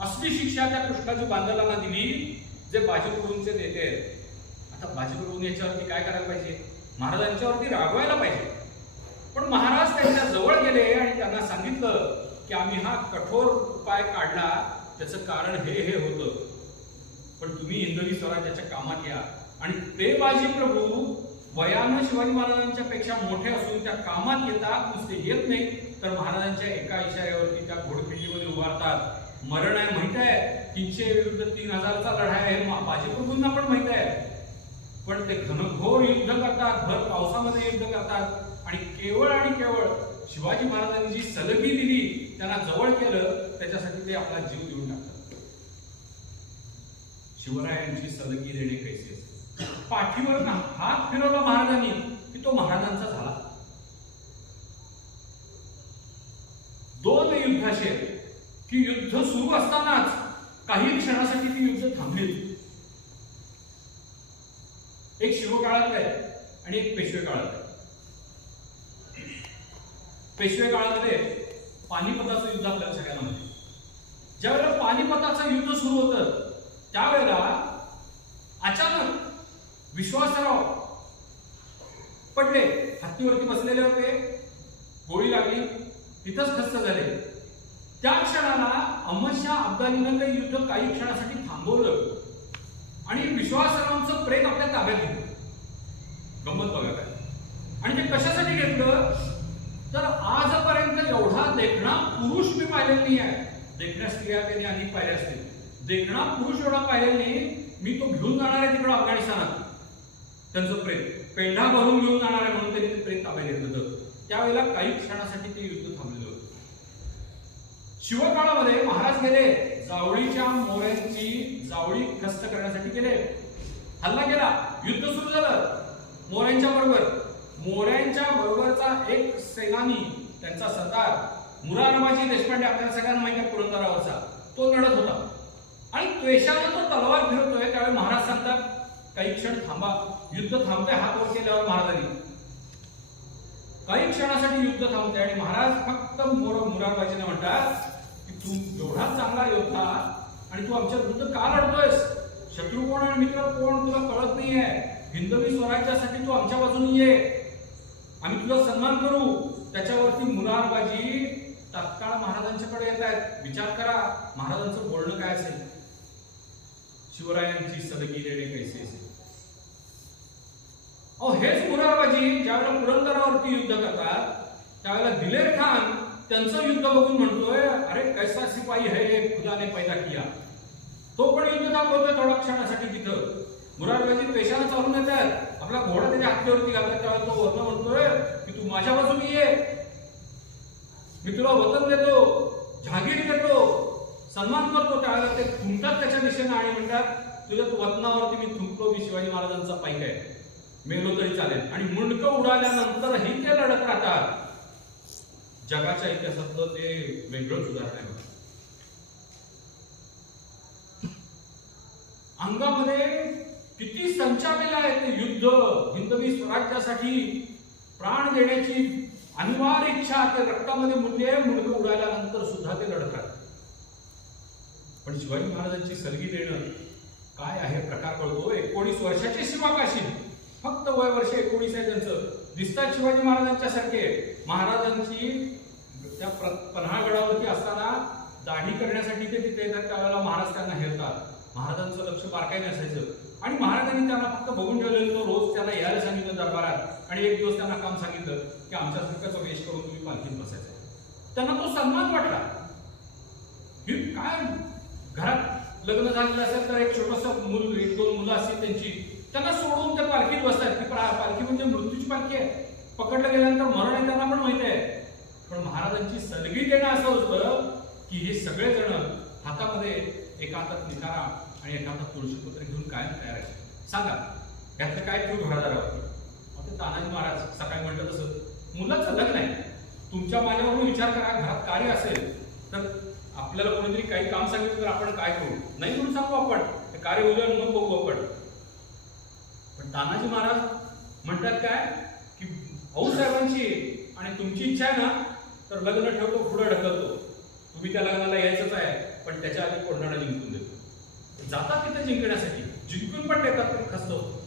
असली शिक्षा त्या कृष्णाजी बांदलांना दिली जे बाजीप्रभूंचे नेते आहेत. आता बाजीप्रभूंनी याच्यावरती काय करायला पाहिजे, महाराजांच्यावरती रागवायला पाहिजे. पण महाराज त्यांच्या जवळ गेले आणि त्यांना सांगितलं की आम्ही हा कठोर उपाय काढला, त्याचं कारण हे होतं, पण तुम्ही हिंदवी स्वराज्याच्या कामात या. आणि ते बाजीप्रभू वयानं शिवाजी महाराजांच्या पेक्षा मोठे असून त्या कामात येतात. नुसते येत नाही तर महाराजांच्या एका इशाऱ्यावरती त्या घोडखिंडीमध्ये उभारतात. मरण आहे माहित आहे, 300 विरुद्ध 3000चा लढा आहे हे बाजीप्रभूंना पण माहित आहे. पण ते घनघोर युद्ध करतात, भर पावसामध्ये युद्ध करतात आणि केवळ शिवाजी महाराजांनी जी सलगी दिली, त्यांना जवळ केलं, त्याच्यासाठी ते आपला जीव देऊन टाकतात. शिवरायांची सलगी देणे कैसी असते. पाठीवर हात फिरवला महाराजांनी की तो महाराजांचा झाला. 2 युद्ध असे की युद्ध सुरू असतानाच काही क्षणासाठी ती युद्ध थांबली. एक शिवकाळातलं आहे आणि एक पेशवे काळातलं आहे. पेशवे काळामध्ये पानिपताचं युद्ध आपल्याला सगळ्यांना माहिती. ज्यावेळेला पानिपताचं युद्ध सुरू होतं त्यावेळेला अचानक विश्वासराव पडले, हत्तीवरती बसलेले होते, गोळी लागली, तिथंच खस्त झाले. त्या क्षणाला अहमदशाह अब्दालीनं ते युद्ध काही क्षणासाठी थांबवलं आणि विश्वासरावांचं प्रेत आपल्या ताब्यात घेतलं. गंमत बघा काय. आणि ते कशासाठी घेतलं तर आजपर्यंत एवढा देखणा पुरुष मी पाहिलेला नाही आहे. देखण्या स्त्रिया त्यांनी अनेक पाहिल्या असतील, देखणा पुरुष एवढा पाहिलेला नाही. मी तो घेऊन जाणार आहे तिकडं अफगाणिस्तानात, त्यांचं प्रेत पेंढा भरून घेऊन जाणार आहे म्हणून त्यांनी ते प्रेत ताब्यात घेतलं होतं. त्यावेळेला काही क्षणासाठी ते युद्ध थांबलेलं होतं. शिवकाळामध्ये महाराज गेले जावळीच्या मोऱ्यांची जावळी खस्त करण्यासाठी गेले. हल्ला केला, युद्ध सुरू झालं मोऱ्यांच्या बरोबर. मोऱ्यांच्या बरोबरचा एक सेनानी, त्यांचा सरदार मुरारबाजी देशपांडे, आपल्याला सगळ्यांना माहिती आहे पुरंदरावरचा, तो लढत होता. आणि त्वेषानं तो तलवार फिरवतोय. त्यावेळी महाराज सांगतात काही क्षण थांबा. युद्ध थांबते. हात वर केल्यावर महाराजांनी काही क्षणासाठी युद्ध थांबते आणि महाराज फक्त मुरारबाजीने म्हणतात की तू एवढा चांगला योद्धा आणि तू आमच्या विरुद्ध का लढतोयस? शत्रू कोण आणि मित्र कोण तुला कळत नाहीये. हिंदवी स्वराज्यासाठी तू आमच्या बाजूने ये, आम्ही तुझा सन्मान करू. त्याच्यावरती मुरारबाजी तात्काळ महाराजांच्याकडे येत आहेत. विचार करा महाराजांचं बोलणं काय असेल. शिवरायांची सदगी देणे कैसे असेल. हेच मुरारबाजी ज्यावेळेला पुरंदरावरती युद्ध करतात त्यावेळेला दिलेर खान त्यांचं युद्ध बघून म्हणतोय अरे कैसा सिपाही है खुदा ने पैदा किया. तो पण युद्ध थांबवतोय थोड्या क्षणासाठी तिथं. मुरारबाजी पेशाला चालून येतात, आपला घोडा त्याच्या हातावरती घालतात. त्यावेळेला तो वर्ण म्हणतोय की तू माझ्या बाजूने ये, मी तुला वतन देतो, जहागीर देतो, सन्मान करतो. त्यावेळेला ते थुंकतात त्याच्या दिशेने आणि म्हणतात तुझ्या वतनावरती मी थुंकतो, मी शिवाजी महाराजांचा पाईक आहे, मेलो तरी चालेल. आणि मुंडकं उडाल्यानंतरही ते लढत राहतात. जगाच्या इतिहासातलं ते वेगळंच उदाहरण आहे. अंगामध्ये किती संचारलेलं आहे ते युद्ध. हिंदवी स्वराज्यासाठी प्राण देण्याची अनिवार्य इच्छा ते रक्तामध्ये मुरली. मुंडकं उडाल्यानंतर सुद्धा ते लढत राहतात. पण शिवाजी महाराजांची सलगी देणं काय आहे प्रकार कळतो. 19 वर्षाचे शिवाकाशी, फक्त वय वर्ष 19 आहे त्यांचं. दिसतात शिवाजी महाराजांच्या सारखे. महाराजांची त्या पन्हाळगडावरती असताना दाढी करण्यासाठी ते तिथे येतात. त्यावेळेला महाराज त्यांना हेरतात. महाराजांचं लक्ष बारकाईने असायचं आणि महाराजांनी त्यांना फक्त बघून ठेवलेलं. तो रोज त्याला यायला सांगितलं दरबारात आणि एक दिवस त्यांना काम सांगितलं की आमच्यासारखाच वेश करून तुम्ही पालखीत बसायचं. त्यांना तो सन्मान वाटला. ही काय घरात लग्न झालेलं असेल तर एक छोटंसं मूल, 1-2 मुलं असतील त्यांची, त्यांना सोडून त्या पालखीत बसतात. ती पालखी म्हणजे मृत्यूची पालखी आहे. पकडलं गेल्यानंतर मरण आहे त्यांना पण माहिती आहे. पण महाराजांची सलगी देणं असं होतं की हे सगळे जण हातामध्ये एका हातात निखारा आणि एका हातात तुळशीपत्र घेऊन काय तयार आहे. सांगा यातलं काय ठेवू घरादारावरती. आता तानाजी महाराज सकाळी म्हणलं तसं मुलाचं लग्न आहे. तुमच्या माझ्यावरून विचार करा, घरात कार्य असेल तर आपल्याला कोणीतरी काही काम सांगितलं तर आपण काय करू, नाही म्हणून सांगू आपण, ते कार्य उद्या मग बघू आपण. पण तानाजी महाराज म्हणतात काय की भाऊसाहेबांची आणि तुमची इच्छा आहे ना तर लग्न ठेवतो, पुढे ढकलतो. तुम्ही त्या लग्नाला यायचंच आहे पण त्याच्या आधी कोणाला जिंकून देतो. जातात तिथे जिंकण्यासाठी, जिंकून पण देतात तरी खस्त होतो.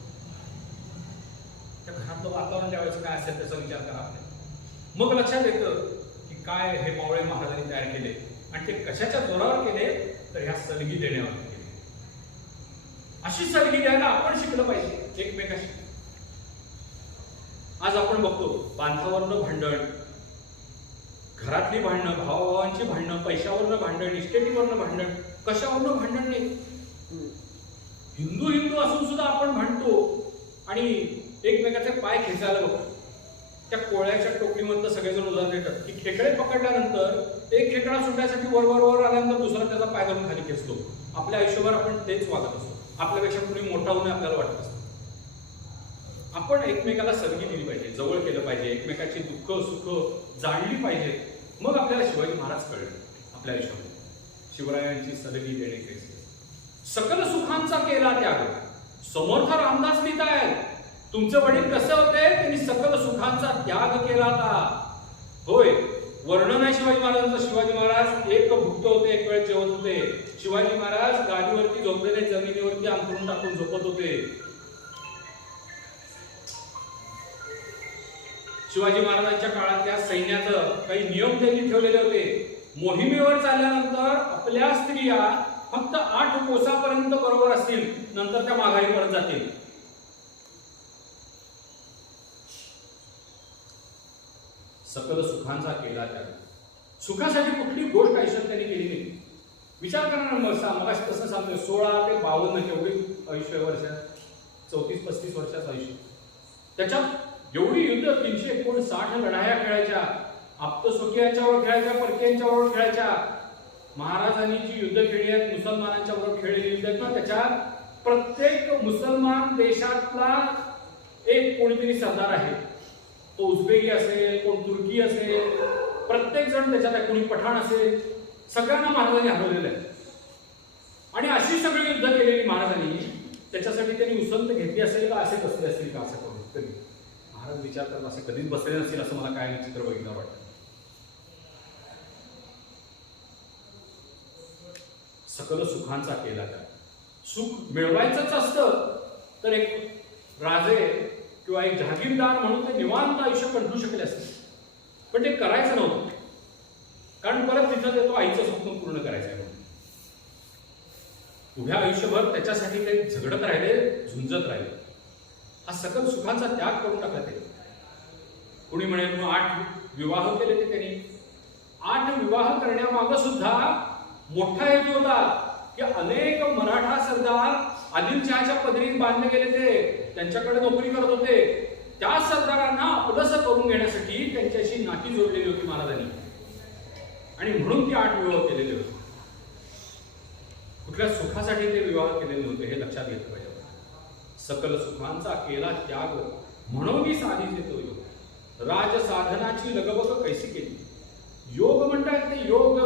त्या घरातलं वातावरण त्यावेळेस काय असेल त्याचा विचार करा आपल्या. मग लक्षात येतं की काय हे मावळे महाराजांनी तयार केले आणि ते कशाच्या जोरावर केले तर ह्या सलगी देण्यावर केले. अशी सलगी द्यायला आपण शिकलं पाहिजे एकमेकाशी. आज आपण बघतो बांधावरनं भांडण, घरातली भांडणं, भावाभावांची भांडणं, पैशावरनं भांडण, इस्टेटीवरनं भांडण, कशावरनं भांडण नाही. हिंदू हिंदू असून सुद्धा आपण भांडतो आणि एकमेकाचे पाय खेचायला बघतो. त्या कोळ्याच्या टोपलीमधलं सगळेजण उदाहरण देतात की खेकडे पकडल्यानंतर एक खेकडा सुटण्यासाठी वर आल्यानंतर दुसरा त्याचा पाय धरून खाली खेचतो. आपल्या आयुष्यभर आपण तेच वागत असतो. आपल्यापेक्षा कुणी मोठा होऊन आपल्याला वाटत असतं. आपण एकमेकाला सलगी दिली पाहिजे, जवळ केलं पाहिजे, एकमेकाची दुःख सुख जाणली पाहिजे. मग आपल्याला शिवाजी महाराज कळले आपल्या आयुष्यामध्ये. शिवरायांची सलगी देणे कैसे. सकल सुखांचा केला त्याग. समर्थ रामदास लिहितायत तुमचे वडील कसे होते, त्यांनी सकल सुखांचा त्याग केला होता. होय, वर्णन आहे शिवाजी महाराजांचं. शिवाजी महाराज एक भुक्त होते, एक वेळ जेवत होते. शिवाजी महाराज गाडीवरती झोपलेले जमिनीवरती अंथरून टाकून झोपत होते. शिवाजी महाराजांच्या काळातल्या सैन्याचं काही नियम त्यांनी ठेवलेले होते. मोहिमेवर चालल्यानंतर आपल्या स्त्रिया फक्त 8 कोसापर्यंत बरोबर असतील, नंतर त्या माघारी परत जातील. सकल सुखांचा केला त्याग. सुखासाठी कुठली गोष्ट आयुष्यात त्यांनी केली नाही. विचार करा ना, मग कसं सांगतोय 16 ते 52 केवढी आयुष्य वर्ष, 34-35 वर्षाचं आयुष्य. त्याच्यात एवढी युद्ध, 359 लढाया खेळायच्या, आप्तस्वकीयांच्यावर खेळायच्या, परकीयांच्यावर खेळायच्या. महाराजांनी जी युद्ध खेळली आहेत, मुसलमानांच्या बरोबर खेळलेली युद्ध आहेत ना, त्याच्यात प्रत्येक मुसलमान देशातला एक कोणीतरी सरदार आहे. तो उझबेकी असेल, कोण तुर्की असेल, प्रत्येक जण त्याच्यात, कोणी पठाण असेल, सगळ्यांना महाराजांनी हरवलेलं आहे. आणि अशी सगळी युद्ध केलेली महाराजांनी, त्याच्यासाठी त्यांनी उसंत घेतली असेल का, असे बसले असतील का, असं करून कधी महाराज विचार करतात. असे कधीच बसले नसतील असं मला काय चित्र बघितलं वाटतं. सकल सुखांचा केला त्याग. सुख मिळवायचंच असतं तर एक राजे किंवा एक जहागीरदार म्हणून ते निवांत आयुष्य कंठू शकले असते, पण ते करायचं नव्हतं. कारण परत तिथं ते तो आईचं स्वप्न पूर्ण करायचं आहे म्हणून उभ्या आयुष्यभर त्याच्यासाठी ते झगडत राहिले, झुंजत राहिले. हा सकल सुखांचा त्याग करून टाकला ते. कुणी म्हणेल मग 8 विवाह केले ते त्यांनी. 8 विवाह करण्यामागं सुद्धा मोठा हेतू होता की अनेक मराठा सरदार आदिलशहाच्या पदरीत बांधले गेले, ते त्यांच्याकडे नोकरी करत होते. त्या सरदारांना आपलंसं करून घेण्यासाठी त्यांच्याशी नाती जोडलेली होती महाराजांनी, आणि म्हणून ते 8 विवाह केलेले होते. कुठल्या सुखासाठी ते विवाह केलेले नव्हते, हे लक्षात घेतलं पाहिजे. सकल सुखांचा केला त्याग, म्हणून साधी येतो योग. राज साधनाची लगबग कैसी केली. योग म्हणतात ते योग,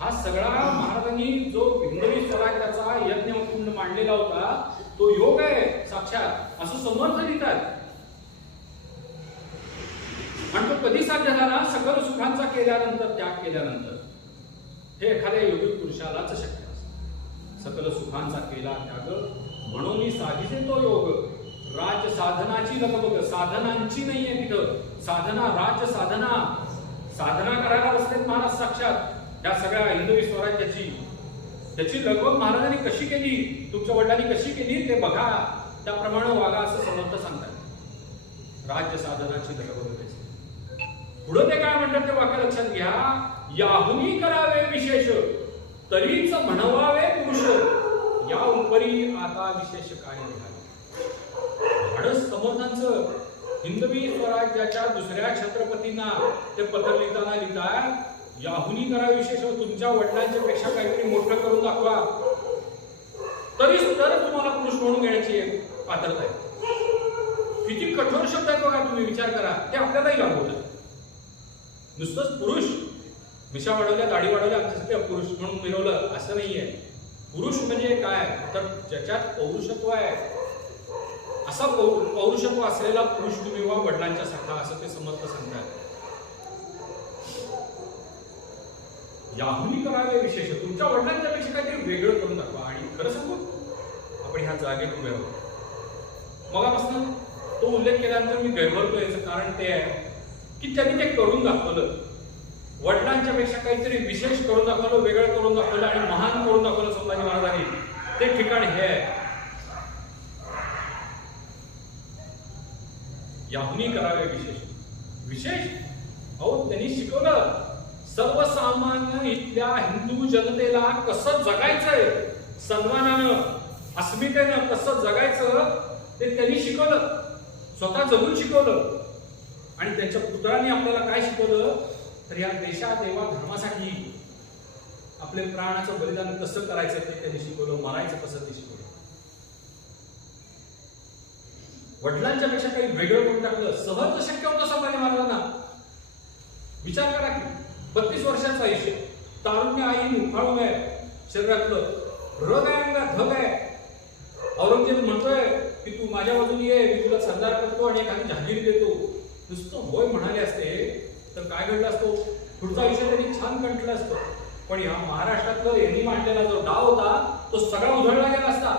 हा सगळा महाराजांनी जो हिंदवी स्वराज्याचा यज्ञ कुंड मांडलेला होता, तो योग आहे साक्षात, असं समर्थ लिहितात. आणि तो कधी साध्य झाला? सकल सुखांचा केल्यानंतर, त्याग केल्यानंतर. हे एखाद्या योगिक पुरुषालाच शक्य असतं. सकल सुखांचा केला त्याग, म्हणून साधीचे तो योग. राज साधनाची लगबग, साधनांची नाहीये तिथं, साधना, राज साधना. साधना करायला बसलेत महाराज साक्षात या सगळ्या हिंदवी स्वराज्याची. त्याची लगबग महाराजांनी कशी केली, तुमच्या वडिलांनी कशी केली ते बघा, त्याप्रमाणे वागा, असं समर्थ सांगतात. राज्य साधनाची लगबग. पुढे ते काय म्हणतात ते वाक्य लक्षात घ्या. याहुनी करावे विशेष, तरीच म्हणवावे पुरुष, या उपरी आता विशेष काय निघाले. धाडस समर्थांचं हिंदवी स्वराज्याच्या दुसऱ्या छत्रपतींना ते पत्र लिहिताना लिहितात, याहुनी करावे विशेष, तुमच्या वडिलांच्या पेक्षा काहीतरी मोठं करून दाखवा, तरी सुद्धा तुम्हाला पुरुष म्हणून घेण्याची पात्रता आहे. किती कठोर शब्द आहेत बघा, तुम्ही विचार करा. ते आपल्यालाही लागू होतात. नुसतंच पुरुष मिशा वाढवल्या, दाढी वाढवल्या, आमच्यासाठी पुरुष म्हणून मिळवलं असं नाहीये. पुरुष म्हणजे काय तर ज्याच्यात पौरुषत्व आहे, असा पौरुषत्व असलेला पुरुष तुम्ही वा वडिलांच्या सारखा, असं ते समर्थ सांगतात. याहुनी करावे विशेष, तुमच्या वडिलांच्या पेक्षा काहीतरी वेगळं करून दाखवा. आणि खरं सांगू, आपण ह्या जागेत उभे आहोत. मगापासून तो उल्लेख केल्यानंतर मी गैरवरतो. याचं कारण ते आहे की त्यांनी ते करून दाखवलं. वडिलांच्या पेक्षा काहीतरी विशेष करून दाखवलं, वेगळं करून दाखवलं आणि महान करून दाखवलं संभाजी महाराजांनी. ते ठिकाण हे आहे. याहुनी करावे विशेष. विशेष अहो त्यांनी शिकवलं सर्वसामान्य इथल्या हिंदू जनतेला कसं जगायचंय, सन्मानानं, अस्मितेनं कसं जगायचं ते त्यांनी शिकवलं, स्वतः जगून शिकवलं. आणि त्यांच्या पुत्रांनी आपल्याला काय शिकवलं तर या देशा देवा धर्मासाठी आपले प्राणाचं बलिदान कसं करायचं ते त्यांनी शिकवलं, मरायचं कसं ते शिकवलं. वडिलांच्या पेक्षा काही वेगळं करून टाकलं, सहज शक्य होतं संभाजी महाराजांना. विचार करा की 32 वर्षाचं आयुष्य, तारुण्य आईन उफाळून आहे शरीरातलं, रग आहे अंगात, धग आहे. औरंगजेब म्हणतोय की तू माझ्या बाजूने ये, मी तुला सरदार करतो आणि एखादी जहागीर देतो. नुसतं होय म्हणाले असते तर काय घडलं असतो, पुढचं आयुष्य त्यांनी छान कंटलं असतं. पण या महाराष्ट्रातलं यांनी मांडलेला जो डाव होता तो सगळा उधळला गेला असता.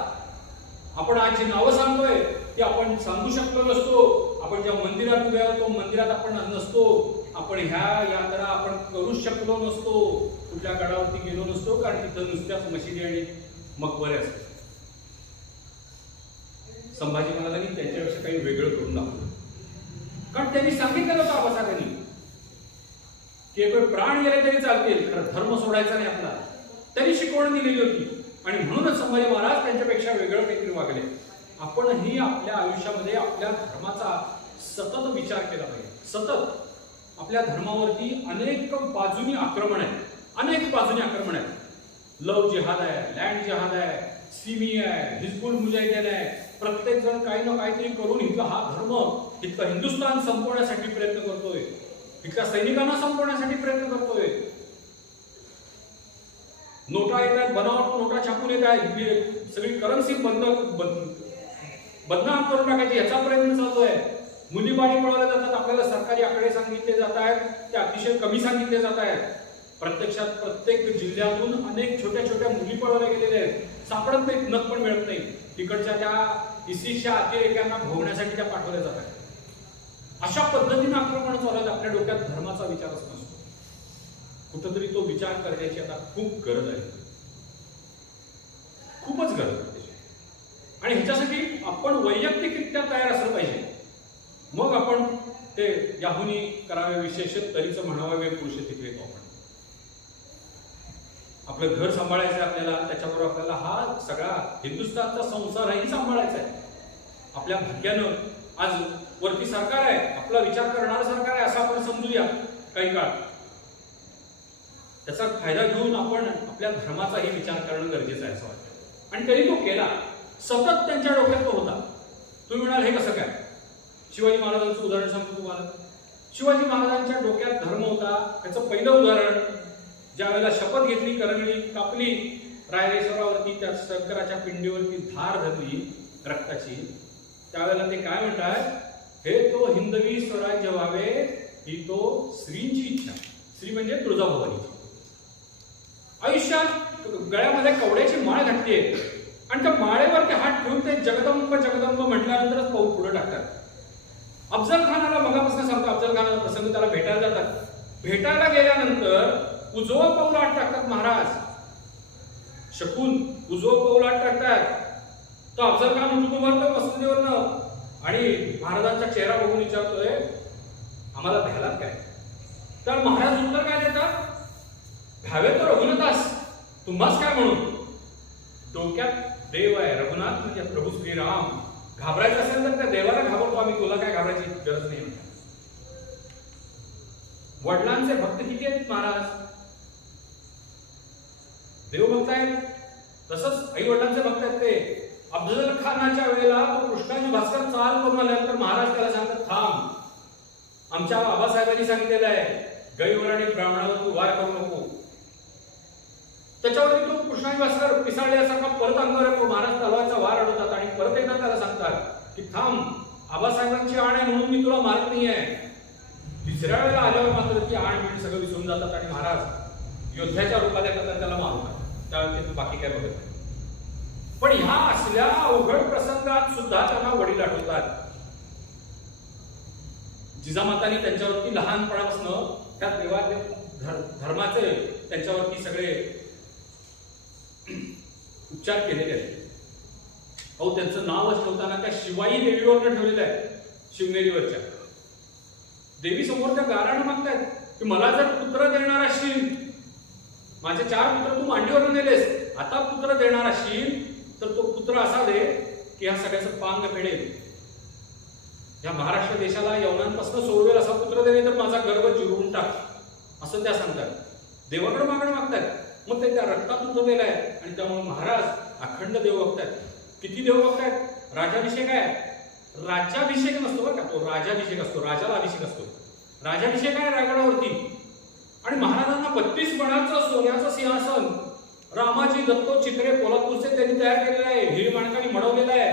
आपण आज जी नावं सांगतोय की आपण आपण सांगू शकलो नसतो, आपण ज्या मंदिरात उभे आहोत तो मंदिरात आपण नसतो, आपण ह्या यात्रा आपण करू शकलो नसतो, कुठल्या गडावरती गेलो नसतो, कारण तिथं नुसत्याच मशिदी आणि मकबरे असतात. संभाजी महाराजांनी त्यांच्यापेक्षा काही वेगळं करून दाखवलं, कारण त्यांनी सांगितलं होतं आबासाहेबांनी की एक वेळ प्राण गेले तरी चालतील, खरं धर्म सोडायचा नाही आपला. त्यांनी शिकवण दिलेली होती आणि म्हणूनच संभाजी महाराज त्यांच्यापेक्षा वेगळं काहीतरी वागले. आपणही आपल्या आयुष्यामध्ये आपल्या धर्माचा सतत विचार केला पाहिजे. सतत आपल्या धर्मावरती अनेक बाजूनी आक्रमण आहे, अनेक बाजूनी आक्रमण आहे. लव जिहाद आहे, लँड जिहाद आहे, सिमी आहे, हिजबुल मुजाहिदीन आहे. प्रत्येक जण काही ना काहीतरी करून इथला हा धर्म, इथलं हिंदुस्थान संपवण्यासाठी प्रयत्न करतोय, इथल्या सैनिकांना संपवण्यासाठी प्रयत्न करतोय. नोटा येत आहेत, बनावट नोटा छापून येत आहेत, सगळी करन्सी बदनाम करून टाकायची याचा प्रयत्न चालू आहे. मुलीबाळी पळवल्या जातात, आपल्याला सरकारी आकडे सांगितले जात आहेत, ते अतिशय कमी सांगितले जात आहेत. प्रत्यक्षात प्रत्येक जिल्ह्यातून अनेक छोट्या छोट्या मुली पळवल्या गेलेल्या आहेत, सापडत नाहीत, नख पण मिळत नाही. तिकडच्या त्या इसिसच्या अतिरेक्यांना भोगण्यासाठी त्या पाठवल्या जात आहेत. अशा पद्धतीने आक्रमण चालू आहेत. आपल्या डोक्यात धर्माचा विचारच नसतो. कुठंतरी तो विचार करण्याची आता खूप गरज आहे, खूपच गरज आहे. आणि ह्याच्यासाठी आपण वैयक्तिकरित्या तयार असलं पाहिजे. मग आपण ते याहुनी करावे विशेष तरीच म्हणावे पुरुष तिकडे येतो. आपण आपलं घर सांभाळायचं आहे आपल्याला, त्याच्याबरोबर आपल्याला हा सगळा हिंदुस्थानचा संसारही सांभाळायचा आहे. आपल्या भाग्यानं आज वरती सरकार आहे, आपला विचार करणारं सरकार आहे असं आपण समजूया काही काळ. त्याचा फायदा घेऊन आपण आपल्या धर्माचाही विचार करणं गरजेचं आहे असं वाटतं. आणि तरी तो केला, सतत त्यांच्या डोक्यात तो होता. तुम्ही म्हणाल हे कसं काय? शिवाजी महाराजांचं उदाहरण सांगतो तुम्हाला. शिवाजी महाराजांच्या डोक्यात धर्म होता. त्याचं पहिलं उदाहरण, ज्या वेळेला शपथ घेतली, करंगळी कापली, रायरेश्वरावरती त्या शंकराच्या पिंडीवरती धार धरली रक्ताची, त्यावेळेला ते काय म्हणतात, हे तो हिंदवी स्वराज्य व्हावे ही तो श्रींची इच्छा. श्री म्हणजे तुळजाभवानीची. आयुष्यात गळ्यामध्ये कवड्याची माळ घातलीये आणि त्या माळेवरती हात ठेवून ते जगदंब जगदंब म्हटल्यानंतरच पाऊल पुढे टाकतात. अफजल खानाला मगापासून सांगतो, अफजल खानाला प्रसंग त्याला भेटायला जातात. भेटायला गेल्यानंतर उजवं पाऊल आत टाकतात महाराज, शकून उजवं पाऊल आत टाकतात. तो अफजल खान उठून उभारतो मस्जिदीवरनं आणि महाराजांचा चेहरा बघून विचारतोय, आम्हाला भ्यालात काय? तर महाराज उत्तर काय देतात, भ्यावे तर रघुनाथास, तुम्हाच काय म्हणून. डोक्यात देव आहे, रघुनाथ म्हणजे प्रभू श्रीराम. घाबरायचं असेल तर त्या देवाला घाबरतो आम्ही, तुला काय घाबरायची गरज नाही. वडिलांचे भक्त किती आहेत महाराज? देवभक्त आहेत. तसंच आई वडिलांचे भक्त आहेत ते. अफजल खानाच्या वेळेला तो कृष्णाजी भास्कर चाल करून आल्यानंतर महाराज त्याला सांगतात, थांब, आमच्या बाबासाहेबांनी सांगितलेलं आहे, गैवर आणि ब्राह्मणावर तू वार करू नको. त्याच्यावरती तो कृष्णाजी भास्कर पिसाळल्यासारखा परत अंगावर येतो. महाराज तलवारचा वार अडवतात आणि परत एकदा त्याला सांगतात की थांब, आबासाहेबांची आण आहे म्हणून मी तुला मारत नाहीये. तिसऱ्या वेळेला आल्यावर मात्र ती आण मिळ सगळं विसरून जातात आणि महाराज योद्ध्याच्या रूपात येतात आणि त्याला मारतात. त्यावेळी बाकी काय बघत नाही. पण ह्या असल्या अवघड प्रसंगात सुद्धा त्यांना वडील आठवतात. जिजामातांनी त्यांच्यावरती लहानपणापासून त्या देवा धर्माचे त्यांच्यावरती सगळे उपचार केलेले आहेत. अहो, त्यांचं नावच ठेवताना त्या शिवाई देवीवर ठेवलेलं आहे. शिवनेरीवरच्या देवी समोर त्या गाराणं मागतायत की मला जर पुत्र देणार असशील, माझे 4 पुत्र तू मांडीवर नेलेस, आता पुत्र देणार असशील तर तो पुत्र असा दे की ह्या सगळ्याचं पांग फेडेल, या महाराष्ट्र देशाला यवनांपासून सोडवेल असा पुत्र दे, तर माझा गर्व जिरवून टाक, असं त्या सांगतात. देवाकडे मागणं मागतात. मग ते त्या रक्तात उतरलेलं आहे आणि त्यामुळे महाराज अखंड देव बघतायत. किती देव बघतायत? राजाभिषेक आहे. राज्याभिषेक नसतो बरं का, तो राजाभिषेक असतो, राजाला अभिषेक असतो. राजाभिषेक आहे रायगडावरती आणि महाराजांना 32 मणाचं सोन्याचं सिंहासन रामाजी दत्तो चित्रे पोलादपूरचे त्यांनी तयार केलेलं आहे. हिर माणकांनी मडवलेलं आहे.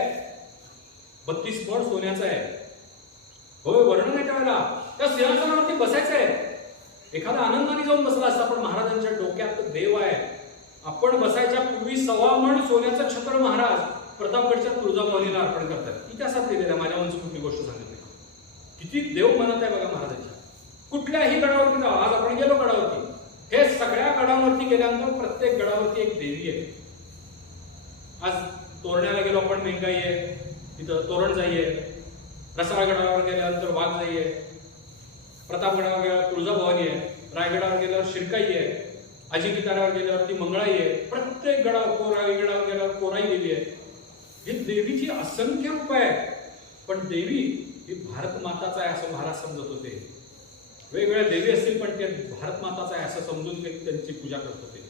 32 मण सोन्याचं आहे. होय, वर्णन आहे त्यावेळेला. त्या सिंहासनावरती बसायचं आहे. एखादा आनंदाने जाऊन बसला असता, पण महाराजांच्या डोक्यात देव आहे. आपण बसायच्या पूर्वी 1.25 मण सोन्याचं छत्र महाराज प्रतापगडच्या तुळजाभवानीला अर्पण करतात. इतिहासात लिहिलेलं आहे. रसाळगडावर गेल्यानंतर वाघजाई आहे, प्रतापगडावर गेल्यावर तुळजाभवानी आहे, रायगडावर गेल्यावर शिरकाई आहे, अजिंक्यताऱ्यावर गेल्यावरती मंगळाई आहे, प्रत्येक गडावर रायगडावर गेल्यावर कोराई देवी आहे. हे देवीची असंख्य रूप आहे. पण देवी ही भारत माताचा आहे असं महाराज समजत होते. वेगवेगळ्या देवी असतील पण ते भारत माताचा आहे असं समजून ते त्यांची पूजा करत होते.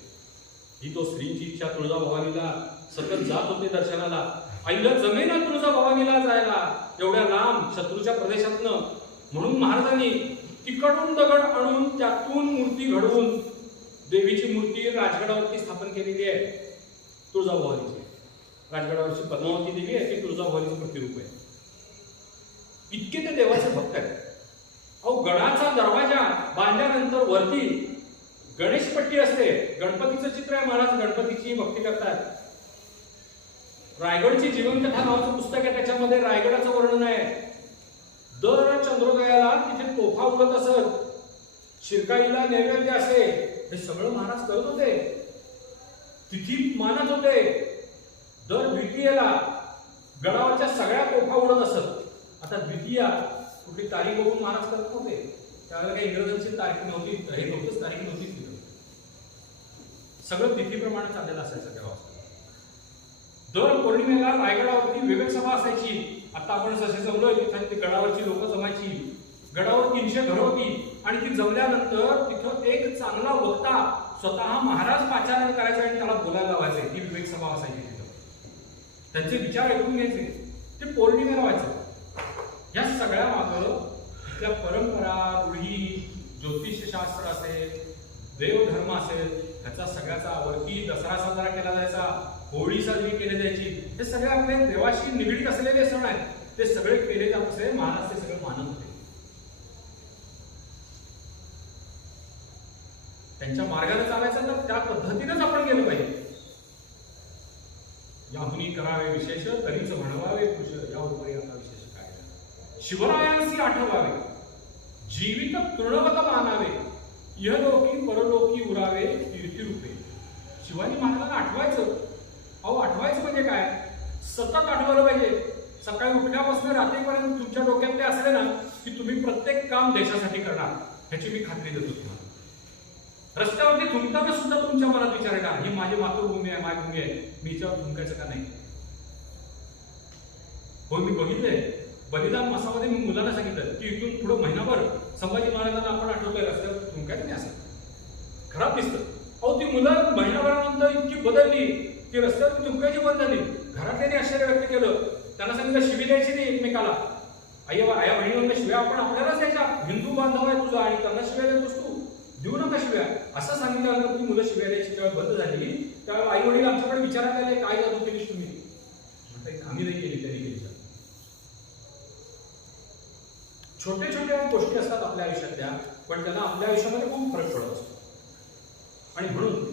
ही तो श्रीची इच्छा तुळजाभवानीला सतत जात होते दर्शनाला. आईला जमेना तुळजाभवानीला जायला एवढ्या लांब शत्रूच्या प्रदेशातनं. म्हणून महाराजांनी तिकडून दगड आणून त्यातून मूर्ती घडवून देवीची मूर्ती राजगडावरती स्थापन केलेली आहे. तुळजाभवानीची राजगडावरची पद्मावती देवी आहे ती तुळजाभवानीचं प्रतिरूप आहे. इतके ते देवाचे भक्त आहेत. अहो, गडाचा दरवाजा बांधल्यानंतर वरती गणेशपट्टी असते. गणपतीचं चित्र आहे. महाराज गणपतीची भक्ती करतात. रायगडची जीवनकथा नावाचं पुस्तक आहे. त्याच्यामध्ये रायगडाचं वर्णन आहे. दर चंद्रोदयाला तिथे तोफा उडत असत. शिरकाईला नैवेद्य असे. हे सगळं महाराज करत होते. तिथी मानत होते. दर द्वितीयेला गडावरच्या सगळ्या तोफा उडत असत. आता द्वितीया कुठली तारीख बघून महाराज करत नव्हते. त्यावेळेला काही इंग्रजांची तारीख नव्हती. हे नव्हतंच, तारीख नव्हती तिथं. सगळं तिथीप्रमाणे चाललेलं असायचं तेव्हा. दर पौर्णिमेला रायगडावरती विवेक सभा असायची. आता आपण जसे जमलोय तिथं ती गडावरची लोक जमायची. गडावर 300 घरं होती आणि ती जमल्यानंतर तिथं एक चांगला वक्ता स्वतः महाराज पाचारण करायचा आणि त्याला बोलायला लावायचे. ही विवेक सभा असायची तिथं. त्यांचे विचार ऐकून घ्यायचे. ते पौर्णिमेला व्हायचं. या सगळ्या मागं इथल्या परंपरा, रूढी, ज्योतिषशास्त्र असेल, देवधर्म असेल, ह्याचा सगळ्याचा वरती दसरा साजरा केला जायचा, होळी साजरी केली जायची. हे सगळे आपले देवाशी निगडीत असलेले सण आहेत. ते सगळे केले जात असे. महाराज ते सगळे मानत होते. त्यांच्या मार्गाने चालायचं तर त्या पद्धतीनेच आपण गेलं पाहिजे. याहुनी करावे विशेष तरीच म्हणवावे पुरुष या उपरी आता विशेष काय. शिवरायांसी आठवावे जीवित तृणवत मानावे इहलोकी परलोकी उरावे कीर्ती रूपे. शिवाजी महाराजांना आठवायचं. अहो, आठवायचं म्हणजे काय? सतत आठवलं पाहिजे. सकाळी उठल्यापासून रात्रीपर्यंत तुमच्या डोक्यात ते असले ना की तुम्ही प्रत्येक काम देशासाठी करणार ह्याची मी खात्री देतो तुम्हाला. रस्त्यावरती थुंकताना सुद्धा तुमच्या मनात विचार येणार ही माझी मातृभूमी आहे, मायभूमी आहे, मी हिच्यावर थुंकायचं का नाही. हो, मी बघितलंय बलिदान मासामध्ये मी मुलांना सांगितलं की इथून पुढे महिनाभर संभाजी महाराजांना आपण आठवतोय रस्त्यावर थुंकायचं नाही असं. खराब दिसतं. अहो, ती मुलं महिनाभरानंतर इतकी बदलली की रस्त्यावर थुंकायची बंद झाली. घरातल्याने आश्चर्य व्यक्त केलं. त्यांना सांगितलं शिवी द्यायची नाही एकमेकाला. आया बहिणींना शिव्या आपण आपल्यालाच द्यायच्या. हिंदू बांधव आहे तुझा आणि त्यांना शिव्या देतोस तू, देऊ नका शिव्या असं सांगितल्यानंतर ती मुलं शिव्या द्यायची जेव्हा बंद झाली त्यावेळेला आई वडील आमच्याकडे विचारायला आले काय जादू केलीस तुम्ही. आम्ही नाही केली, त्यांनी केली. छोटे छोट्या गोष्टी असतात आपल्या आयुष्यातल्या पण त्यांना आपल्या आयुष्यामध्ये खूप फरक पडत असतो. आणि म्हणून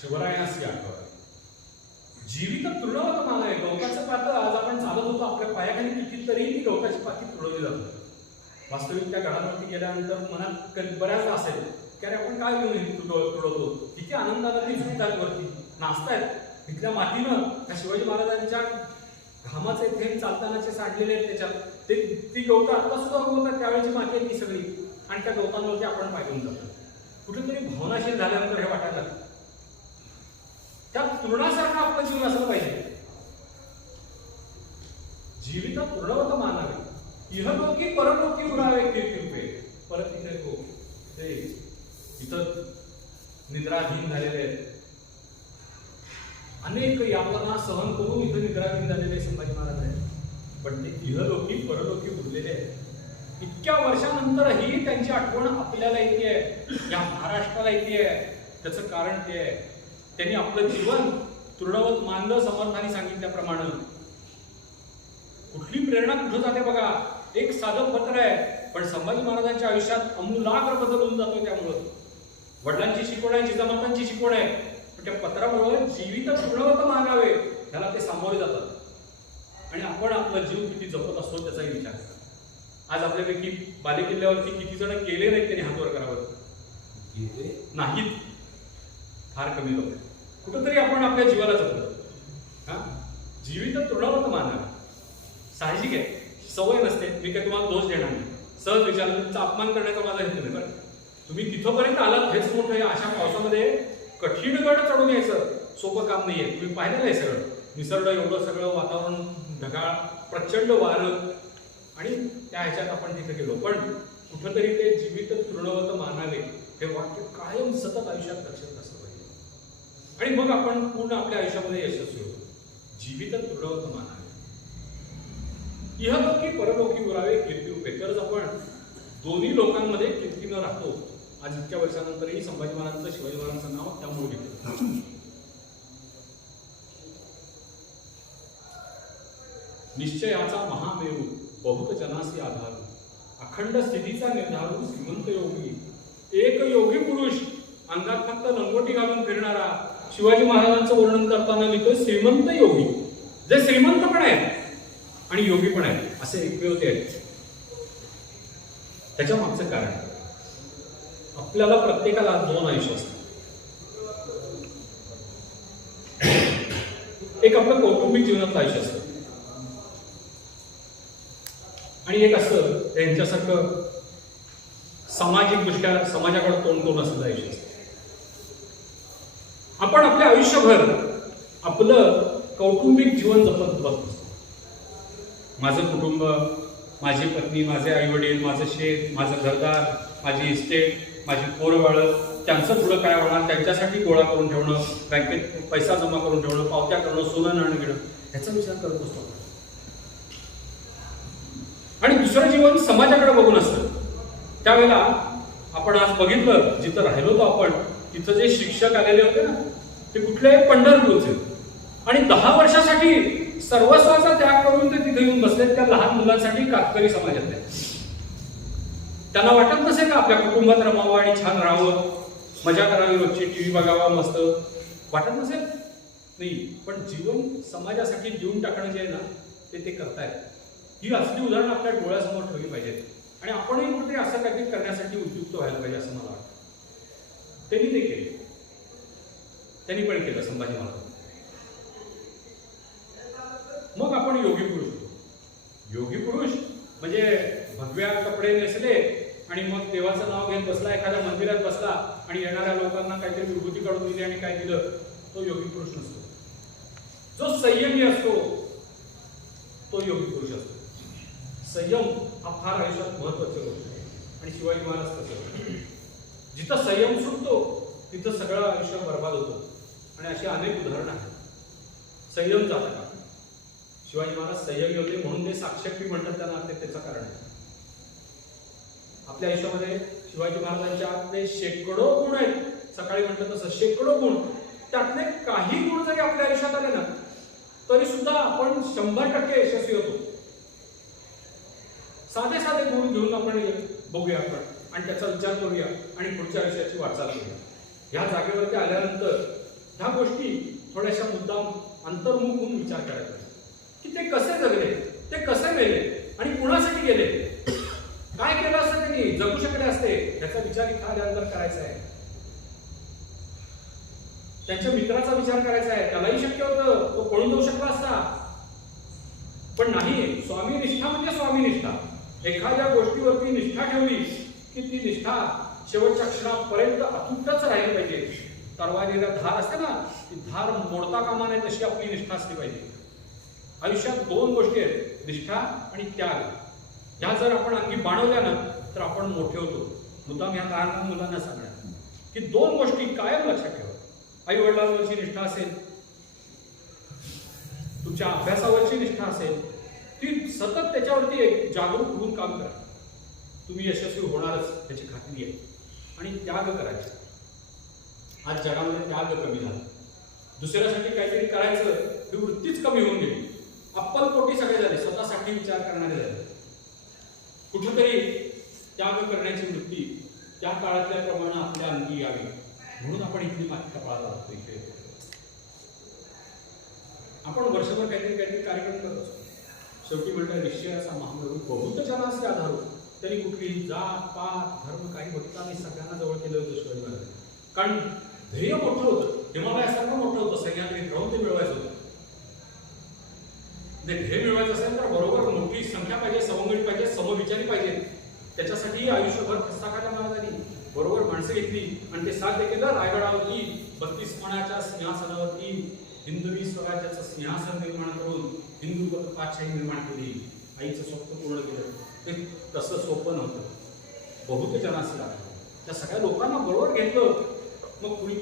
शिवरायांशी आठवावे जीवित तृणवत मानावे. गवताचं पातं आज आपण चालत होतो आपल्या पायाखाली कितीतरी ती गवताची पाती तुडवली जातात. वास्तविक त्या गडावरती गेल्यानंतर मनात बऱ्याचदा असेल की अरे आपण काय घेऊन तुडवतो. किती आनंदाला ती झुकतात वरती, नाचतायत. इथल्या मातीनं त्या शिवाजी महाराजांच्या घामाचे थेंब चालतानाचे सांडलेले आहेत त्याच्यात. ती गवतं आता सुद्धा उगवतात. त्यावेळेची माती आहे ती सगळी आणि त्या गवतांवरती आपण पायरून जातो. कुठेतरी भावनाशील झाल्यानंतर हे वाटायला लागतं त्या तृणासारखं आपलं जीवन असलं पाहिजे. जीवित तृणवत मानावे इहलोकी परलोकी उरावे कीर्ती रूपे. परत तिथे तो ते इथं निद्राधीन झालेले आहेत. अनेक यातना सहन करून इथं निद्राधीन झालेले संभाजी महाराज आहेत. पण ते इहलोकी परलोकी उरलेले आहेत. इतक्या वर्षानंतरही त्यांची आठवण आपल्याला येते आहे, या महाराष्ट्राला येते आहे. त्याचं कारण ते आहे त्यांनी आपलं जीवन तृणवत मानलं. समर्थांनी सांगितल्याप्रमाणे कुठली प्रेरणा कुठं जाते बघा. एक साधं पत्र आहे पण संभाजी महाराजांच्या आयुष्यात अमूलाग्र बदल होऊन जातो. त्यामुळं वडिलांची शिकवण आहे, जिजामातांची शिकवण आहे, पण त्या पत्रामुळे जीवित तृणवत मानावे त्याला ते सामोरे जातात. आणि आपण आपला जीव किती जपत असतो त्याचाही विचार करा. आज आपल्यापैकी बालेकिल्ल्यावरती किती जण केले नाहीत त्यांनी हात वर करावं नाहीत, फार कमी लोक. कुठंतरी आपण आपल्या जीवाला जपलं. जीवित तृणवत मानावे. साहजिक ठीक आहे, सवय नसते, मी काही तुम्हाला दोष देणार नाही. सहज विचारलं, तुमचा अपमान करण्याचा माझा हेतू नाही. बरं, तुम्ही तिथंपर्यंत आलात हेच मोठं आहे. अशा पावसामध्ये कठीण गड चढून यायचं सोपं काम नाहीये. तुम्ही पाहिलेलं आहे सगळं, निसर्ग एवढं सगळं वातावरण ढगाळ, प्रचंड वारं, आणि त्या ह्याच्यात आपण तिथे गेलो. पण कुठंतरी ते जीवित तृणवत मानावे हे वाक्य कायम सतत आयुष्यात लक्षात असलं पाहिजे. आणि मग आपण पूर्ण आपल्या आयुष्यामध्ये यशस्वी होतो. जीवित तृणवत मानावे, इहलोकी परलोकी उरावे कीर्ती रूपे. तरच आपण दोन्ही लोकांमध्ये कीर्तीनं राहतो. आज इतक्या वर्षानंतरही संभाजी महाराजांचं, शिवाजी महाराजांचं नाव त्यामुळे घेतलं. निश्चयाचा महामेरू बहुत जनासी आधारू, अखंड स्थितीचा निर्धारू श्रीमंत योगी. एक योगी पुरुष, अंगात फक्त लंगोटी घालून फिरणारा शिवाजी महाराजांचं वर्णन करताना लिहितोय श्रीमंत योगी. जे श्रीमंत पण आहेत आणि योगी पण आहेत, असे एकमेव ते आहेत. त्याच्या मागचं कारण, आपल्याला प्रत्येकाला 2 आयुष्य असतात. एक आपलं कौटुंबिक जीवनातलं आयुष्य असतं आणि एक असं त्यांच्यासारखं सामाजिक दृष्ट्या समाजाकडे तोंड करून असलेलं आयुष्य असतं. आपण आपल्या आयुष्यभर आपलं कौटुंबिक जीवन जपत बसतो. माझं कुटुंब, माझी पत्नी, माझे आई वडील, माझं शेत, माझं घरदार, माझी इस्टेट, माझी पोरबाळ, त्यांचं पुढं काय होणार, त्यांच्यासाठी गोळा करून ठेवणं, बँकेत पैसा जमा करून ठेवणं, पावत्या करणं, सोनं नाणं घेणं, ह्याचा विचार करत असतो. आणि दुसरं जीवन समाजाकडे बघून असतं. त्यावेळेला आपण आज बघितलं, जिथं राहिलो होतो आपण, तिथं जे शिक्षक आलेले होते ना, ते कुठले पंढरपूरचे, आणि 10 वर्षासाठी सर्वस्वाचा त्याग करून ते तिथे येऊन बसले त्या लहान मुलांसाठी कातकरी समाजातल्या. त्यांना वाटत नसेल का आपल्या कुटुंबात रमावं आणि छान राहावं, मजा करावी, रोजची टीव्ही बघावा मस्त, वाटत नसेल नाही. पण जीवन समाजासाठी देऊन टाकणं जे आहे ना, ते करतायत. ही असली उदाहरणं आपल्या डोळ्यासमोर ठेवली पाहिजेत आणि आपणही कुठे असं काहीतरी करण्यासाठी उद्युक्त व्हायला पाहिजे असं मला वाटतं. त्यांनी ते केले, त्यांनी पण केलं संभाजी महाराज. मग आपण योगी पुरुष होतो. योगी पुरुष म्हणजे भगव्या कपडे नेसले आणि मग देवाचं नाव घेत बसला, एखाद्या मंदिरात बसला आणि येणाऱ्या लोकांना काहीतरी विभूती काढून दिली आणि काय दिलं, तो योगी पुरुष नसतो. जो संयमी असतो तो योगी पुरुष असतो. संयम हा फार आयुष्यात महत्वाची गोष्ट आहे. आणि शिवाजी महाराज कसं, जिथं संयम सुटतो तिथं सगळं आयुष्य बर्बाद होतो. आणि अशी अनेक उदाहरणं आहेत. संयम जाता का, शिवाजी महाराज संयमी होते म्हणून ते साक्षी म्हणतात त्यांना, त्याचं कारण आहे. आपल्या आयुष्यामध्ये शिवाजी महाराजांच्या शेकडो गुण आहेत. सकाळी म्हटलं तसं शेकडो गुण, त्यातले काही गुण जरी आपल्या आयुष्यात आले ना, तरी सुद्धा आपण 100% यशस्वी होतो. साधे साधे गुण घेऊन आपण बघूया आपण आणि त्याचा विचार करूया आणि पुढच्या आयुष्याची वाटचाल करूया. ह्या जागेवरती आल्यानंतर ह्या गोष्टी थोड्याशा मुद्दाम अंतर्मुख होऊन विचार करायचा की ते कसे जगले, ते कसे मेले आणि कुणासाठी गेले, काय केलं असतं त्यांनी, जगू शकले असते, याचा विचार इथं आल्यानंतर करायचा आहे. त्यांच्या मित्राचा विचार करायचा आहे. त्यालाही शक्य होतं, तो पळून जाऊ शकला असता, पण नाही. स्वामी निष्ठा म्हणजे स्वामी निष्ठा. एखाद्या गोष्टीवरती निष्ठा ठेवली की ती निष्ठा शेवटच्या क्षणापर्यंत अतुटच राहिली पाहिजे. तरवारीला धार असते ना, ती धार मोडता कामा नये तशी आपली निष्ठा असली पाहिजे. आयुष्यात 2 गोष्टी आहेत, निष्ठा आणि त्याग. ह्या जर आपण अंगी बाणवल्या ना तर आपण मोठे होतो. मुद्दाम ह्या लहान मुलांना सांगणार की 2 गोष्टी कायम लक्षात ठेवा. आई वडिलांवरची निष्ठा असेल, तुमच्या अभ्यासावरची निष्ठा असेल, ती सतत त्याच्यावरती एक जागरूक होऊन काम करा. तुम्ही यशस्वी होणारच त्याची खात्री आहे. आणि त्याग करायचे. आज जगामध्ये त्याग कमी झाला. दुसऱ्यासाठी काहीतरी करायचं ही वृत्तीच कमी होऊन गेली. अप्पलपोटी सगळे झाले, स्वतःसाठी विचार करणारे झाले. कुठेतरी त्याग करण्याची वृत्ती त्या काळातल्या प्रमाणे आपल्या अंगी यावी म्हणून आपण इथली माती कपाळात लागतो. इथे आपण वर्षभर काहीतरी कार्यक्रम करत असतो. शेवटी म्हणतात निश्चयाचा महामेरू बहुत जनासी आधारू. तरी कुठलीही जात पात धर्म काही बघता नाही, सगळ्यांना जवळ केलं होतं शिवाजी महाराज. कारण ध्येय मोठं होतं, हिमालयासारखं मोठं होतं. सह्याद्री राहून ते मिळवायचं होतं. ध्येय मिळवायचं असेल तर बरोबर मोठी साध्य केलं. रायगडावरती 32 मणाच्या सिंहासनावरती हिंदवी स्वराज्याचं सिंहासन निर्माण करून हिंदू पातशाही निर्माण केली. आईचं स्वप्न पूर्ण केलं. ते तसं सोपं नव्हतं, बहुत जनास लागलं. त्या सगळ्या लोकांना बरोबर घेतलं. मग कुणी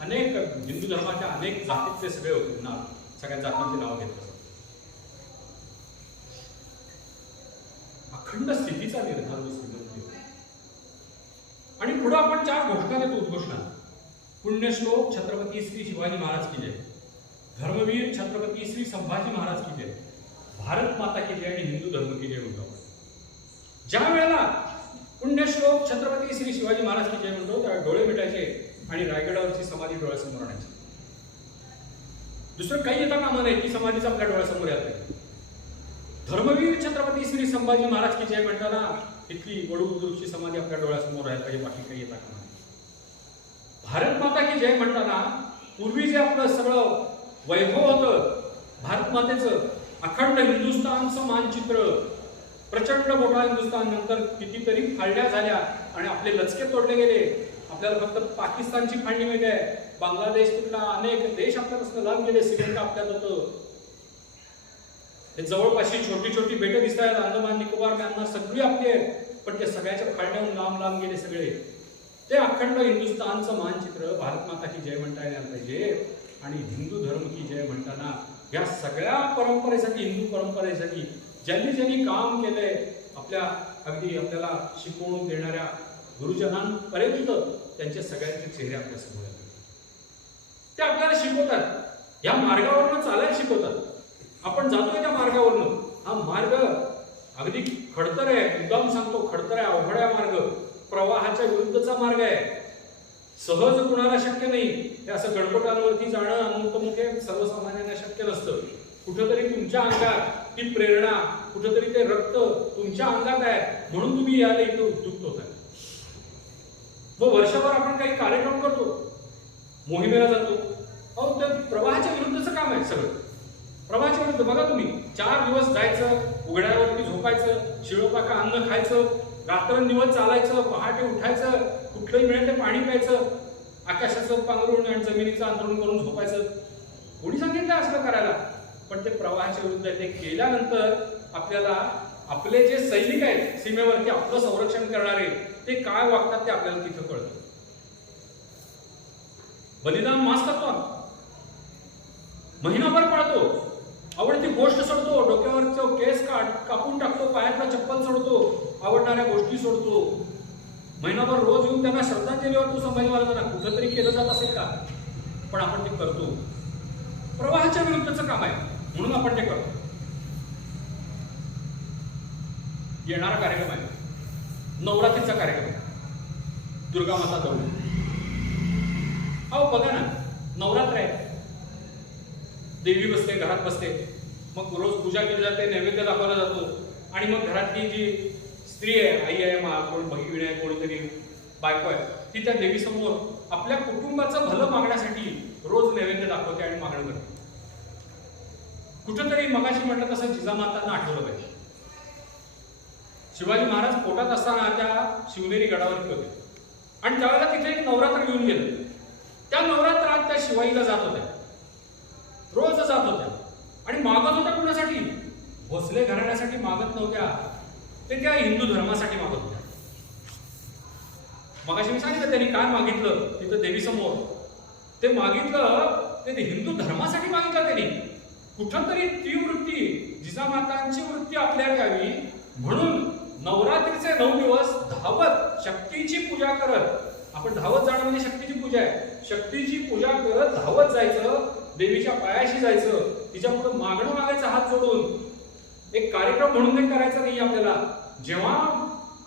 अनेक हिंदू धर्माच्या अनेक जातीचे सगळे होते ना, सगळ्या जातींचे नाव घेतलं. अखंड स्थितीचा निर्धार आणि पुढे आपण 4 घोषणा देतो. उद्घोषणा: पुण्यश्लोक छत्रपती श्री शिवाजी महाराज की जय, धर्मवीर छत्रपती श्री संभाजी महाराज की जय, भारत माता की जय आणि हिंदू धर्म की जय म्हणतो. ज्या वेळेला पुण्यश्लोक छत्रपती श्री शिवाजी महाराज की जय म्हणतो त्यावेळी डोळे मिटायचे आणि रायगडावरची समाधी डोळ्यासमोर आणायची. दुसरं काही येता कामा नाही की समाधीच आपल्या डोळ्यासमोर येत नाही. धर्मवीर छत्रपती श्री संभाजी महाराज की जय म्हणताना इथली वडूदुर्गची समाधी आपल्या डोळ्यासमोर राहायला पाहिजे, बाकी काही येता कामा नाही. भारत माता की जय म्हणताना पूर्वी जे आपलं सगळं वैभव होतं भारत मातेचं, अखंड हिंदुस्थानचं मानचित्र, प्रचंड मोठा हिंदुस्थान, नंतर कितीतरी फाळल्या झाल्या आणि आपले लचके तोडले गेले. आपल्याला फक्त पाकिस्तानची फाळणी मिळते आहे, बांगलादेश तिथला अनेक देश आपल्यापासून लांब गेले, श्रीलंका आपल्यात होतं. हे जवळपासची छोटी छोटी बेटं दिसत आहेत, अंदमान निकोबार म्यानमार सगळी आपली आहेत, पण ते सगळ्याच्या फाळण्याहून लांब लांब गेले सगळे. ते अखंड हिंदुस्थानचं मानचित्र भारत माता की जय म्हणता यायला पाहिजे. आणि हिंदू धर्म की जय म्हणताना या सगळ्या परंपरेसाठी, हिंदू परंपरेसाठी ज्यांनी ज्यांनी काम केलंय, आपल्या अगदी आपल्याला शिकवून देणाऱ्या गुरुजनांपर्यंत त्यांचे सगळ्यांचे चेहरे आपल्या समोर येतात. ते आपल्याला शिकवतात, या मार्गावरनं चालायला शिकवतात. आपण जातोय त्या मार्गावरनं, हा मार्ग अगदी खडतर आहे, मुद्दाम सांगतो खडतर आहे, अवघड आहे मार्ग, प्रवाहाच्या विरुद्धचा मार्ग आहे. सहज कुणाला शक्य नाही. हे असं गडकोटांवरती जाणं अमुकमुखे सर्वसामान्यांना शक्य नसतं. कुठंतरी तुमच्या अंगात ती प्रेरणा, कुठंतरी ते रक्त तुमच्या अंगात आहे, म्हणून तुम्ही याला इथं उद्युक्त होताय. मग वर्षभर आपण काही कार्यक्रम करतो, मोहिमेला जातो, अहो त्या प्रवाहाच्या विरुद्धचं काम आहे सगळं. प्रवाहाच्या विरुद्ध बघा तुम्ही, 4 दिवस जायचं, उघड्यावरती झोपायचं, शिळोपाका अन्न खायचं, रात्रंदिवस चालायचं, पहाटे उठायचं, कुठलंही मिळेल ते पाणी प्यायचं, आकाशाचं पांघरून आणि जमिनीचं अंतरण करून झोपायचं. कोणी सांगितलं असं करायला? पण ते प्रवाहाच्या विरुद्ध ते केल्यानंतर आपल्याला आपले जे सैनिक आहेत सीमेवरती आपलं संरक्षण करणारे, ते काय वागतात ते आपल्याला तिथं कळतं. बलिदान मास करतो, महिनाभर पळतो, आवडती गोष्ट सोडतो, डोक्यावरचं केस कापून टाकतो, पायातला चप्पल सोडतो, आवडणाऱ्या गोष्टी सोडतो. महिनाभर रोज येऊन त्यांना श्रद्धांजली वाटतो संभाजी महाराजांना. कुठंतरी केलं जात असेल का? पण आपण ते करतो. प्रवाहाच्या विरुद्धचं काम आहे म्हणून आपण ते करतो. येणारा कार्यक्रम आहे नवरात्रीचा कार्यक्रम, दुर्गा माता दौड. अहो बघा ना, नवरात्र आहे, देवी बसते, घरात बसते, मग रोज पूजा केली जाते, नैवेद्य दाखवला जातो, आणि मग घरातली जी स्त्री आहे, आई आहे, कोण बहीण आहे, कोणीतरी बायको आहे, ती त्या देवीसमोर आपल्या कुटुंबाचं भलं मागण्यासाठी रोज नैवेद्य दाखवते आणि मागणं करते. कुठंतरी मगाशी म्हटलं तसं जिजामातांना आठवलं पाहिजे. शिवाजी महाराज पोटात असताना त्या शिवनेरी गडावरती होते आणि त्यावेळेला तिथे एक नवरात्र येऊन गेलं. त्या नवरात्रात त्या शिवाईला जात होत्या, रोज जात होत्या आणि मागत होत्या कुणासाठी? भोसले घराण्यासाठी मागत नव्हत्या, ते त्या हिंदू धर्मासाठी मागत होत्या. मगाशी मी सांगितलं त्यांनी काय मागितलं तिथं देवीसमोर. ते मागितलं ते हिंदू धर्मासाठी मागितलं त्यांनी. कुठंतरी ती वृत्ती, जिजामातांची वृत्ती आपल्यात यावी म्हणून नवरात्रीचे 9 दिवस धावत शक्तीची पूजा करत, आपण धावत जाणं म्हणजे शक्तीची पूजा आहे, शक्तीची पूजा करत धावत जायचं, देवीच्या पायाशी जायचं, तिच्या पुढे मागणं मागायचं हात जोडून. एक कार्यक्रम म्हणून ते करायचं नाही आपल्याला. जेव्हा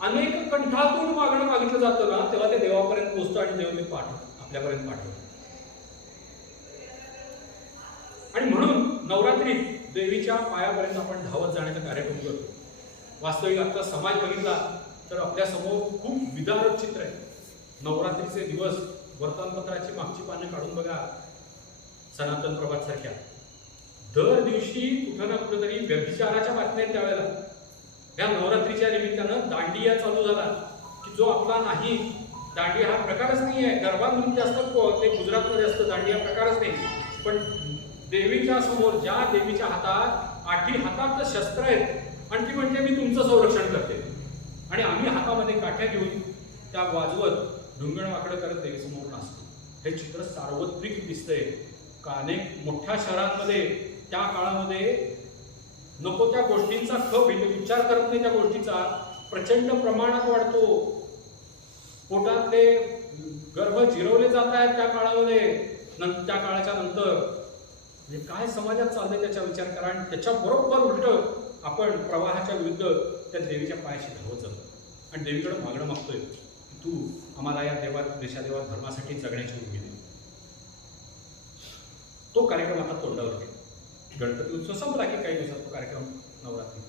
अनेक कंठातून मागणं मागितलं जातं ना, तेव्हा ते देवापर्यंत पोहोचतं आणि देव ते आपल्यापर्यंत पाठवतो. आणि म्हणून नवरात्रीत देवीच्या पायापर्यंत आपण धावत जाण्याचा कार्यक्रम करतो. वास्तविक आता समाज बघितला तर आपल्या समोर खूप विदारक चित्र आहे. नवरात्रीचे दिवस वर्तमानपत्राची मागची पानं काढून बघा, सनातन प्रभात सारख्या दर दिवशी कुठं ना कुठेतरी व्यभिचाराच्या बातम्या आहेत. त्यावेळेला या नवरात्रीच्या निमित्तानं दांडिया चालू झाला की जो आपला नाही दांडी हा प्रकारच नाही आहे. गरबा म्हणून जास्त ते गुजरातमध्ये असतं, दांडी हा प्रकारच नाही. पण देवीच्या समोर ज्या देवीच्या हातात 8 हातात शस्त्र आहेत आणि ती म्हणते मी तुमचं संरक्षण करते, आणि आम्ही हातामध्ये काठ्या घेऊन त्या वाजवत ढुंगण वाकडं करत देवीसमोर नाचतो. हे चित्र सार्वत्रिक दिसतंय का अनेक मोठ्या शहरांमध्ये त्या काळामध्ये नको त्या गोष्टींचा खप विचार करत नाही, त्या गोष्टीचा प्रचंड प्रमाणात वाढतो. पोटातले गर्भ जिरवले जात आहेत त्या काळामध्ये. त्या काळाच्या नंतर म्हणजे काय समाजात चाललंय त्याचा विचार करा, आणि त्याच्या बरोबर उलट आपण प्रवाहाच्या विरुद्ध त्या देवीच्या पायाशी धावत जातो आणि देवीकडे मागणं मागतोय की तू आम्हाला या देशादेवा धर्मासाठी जगण्याची उर्मी दे. तो कार्यक्रम आता तोंडावर गणपती उत्सव संपला की काही दिवसात तो कार्यक्रम नवरात्री.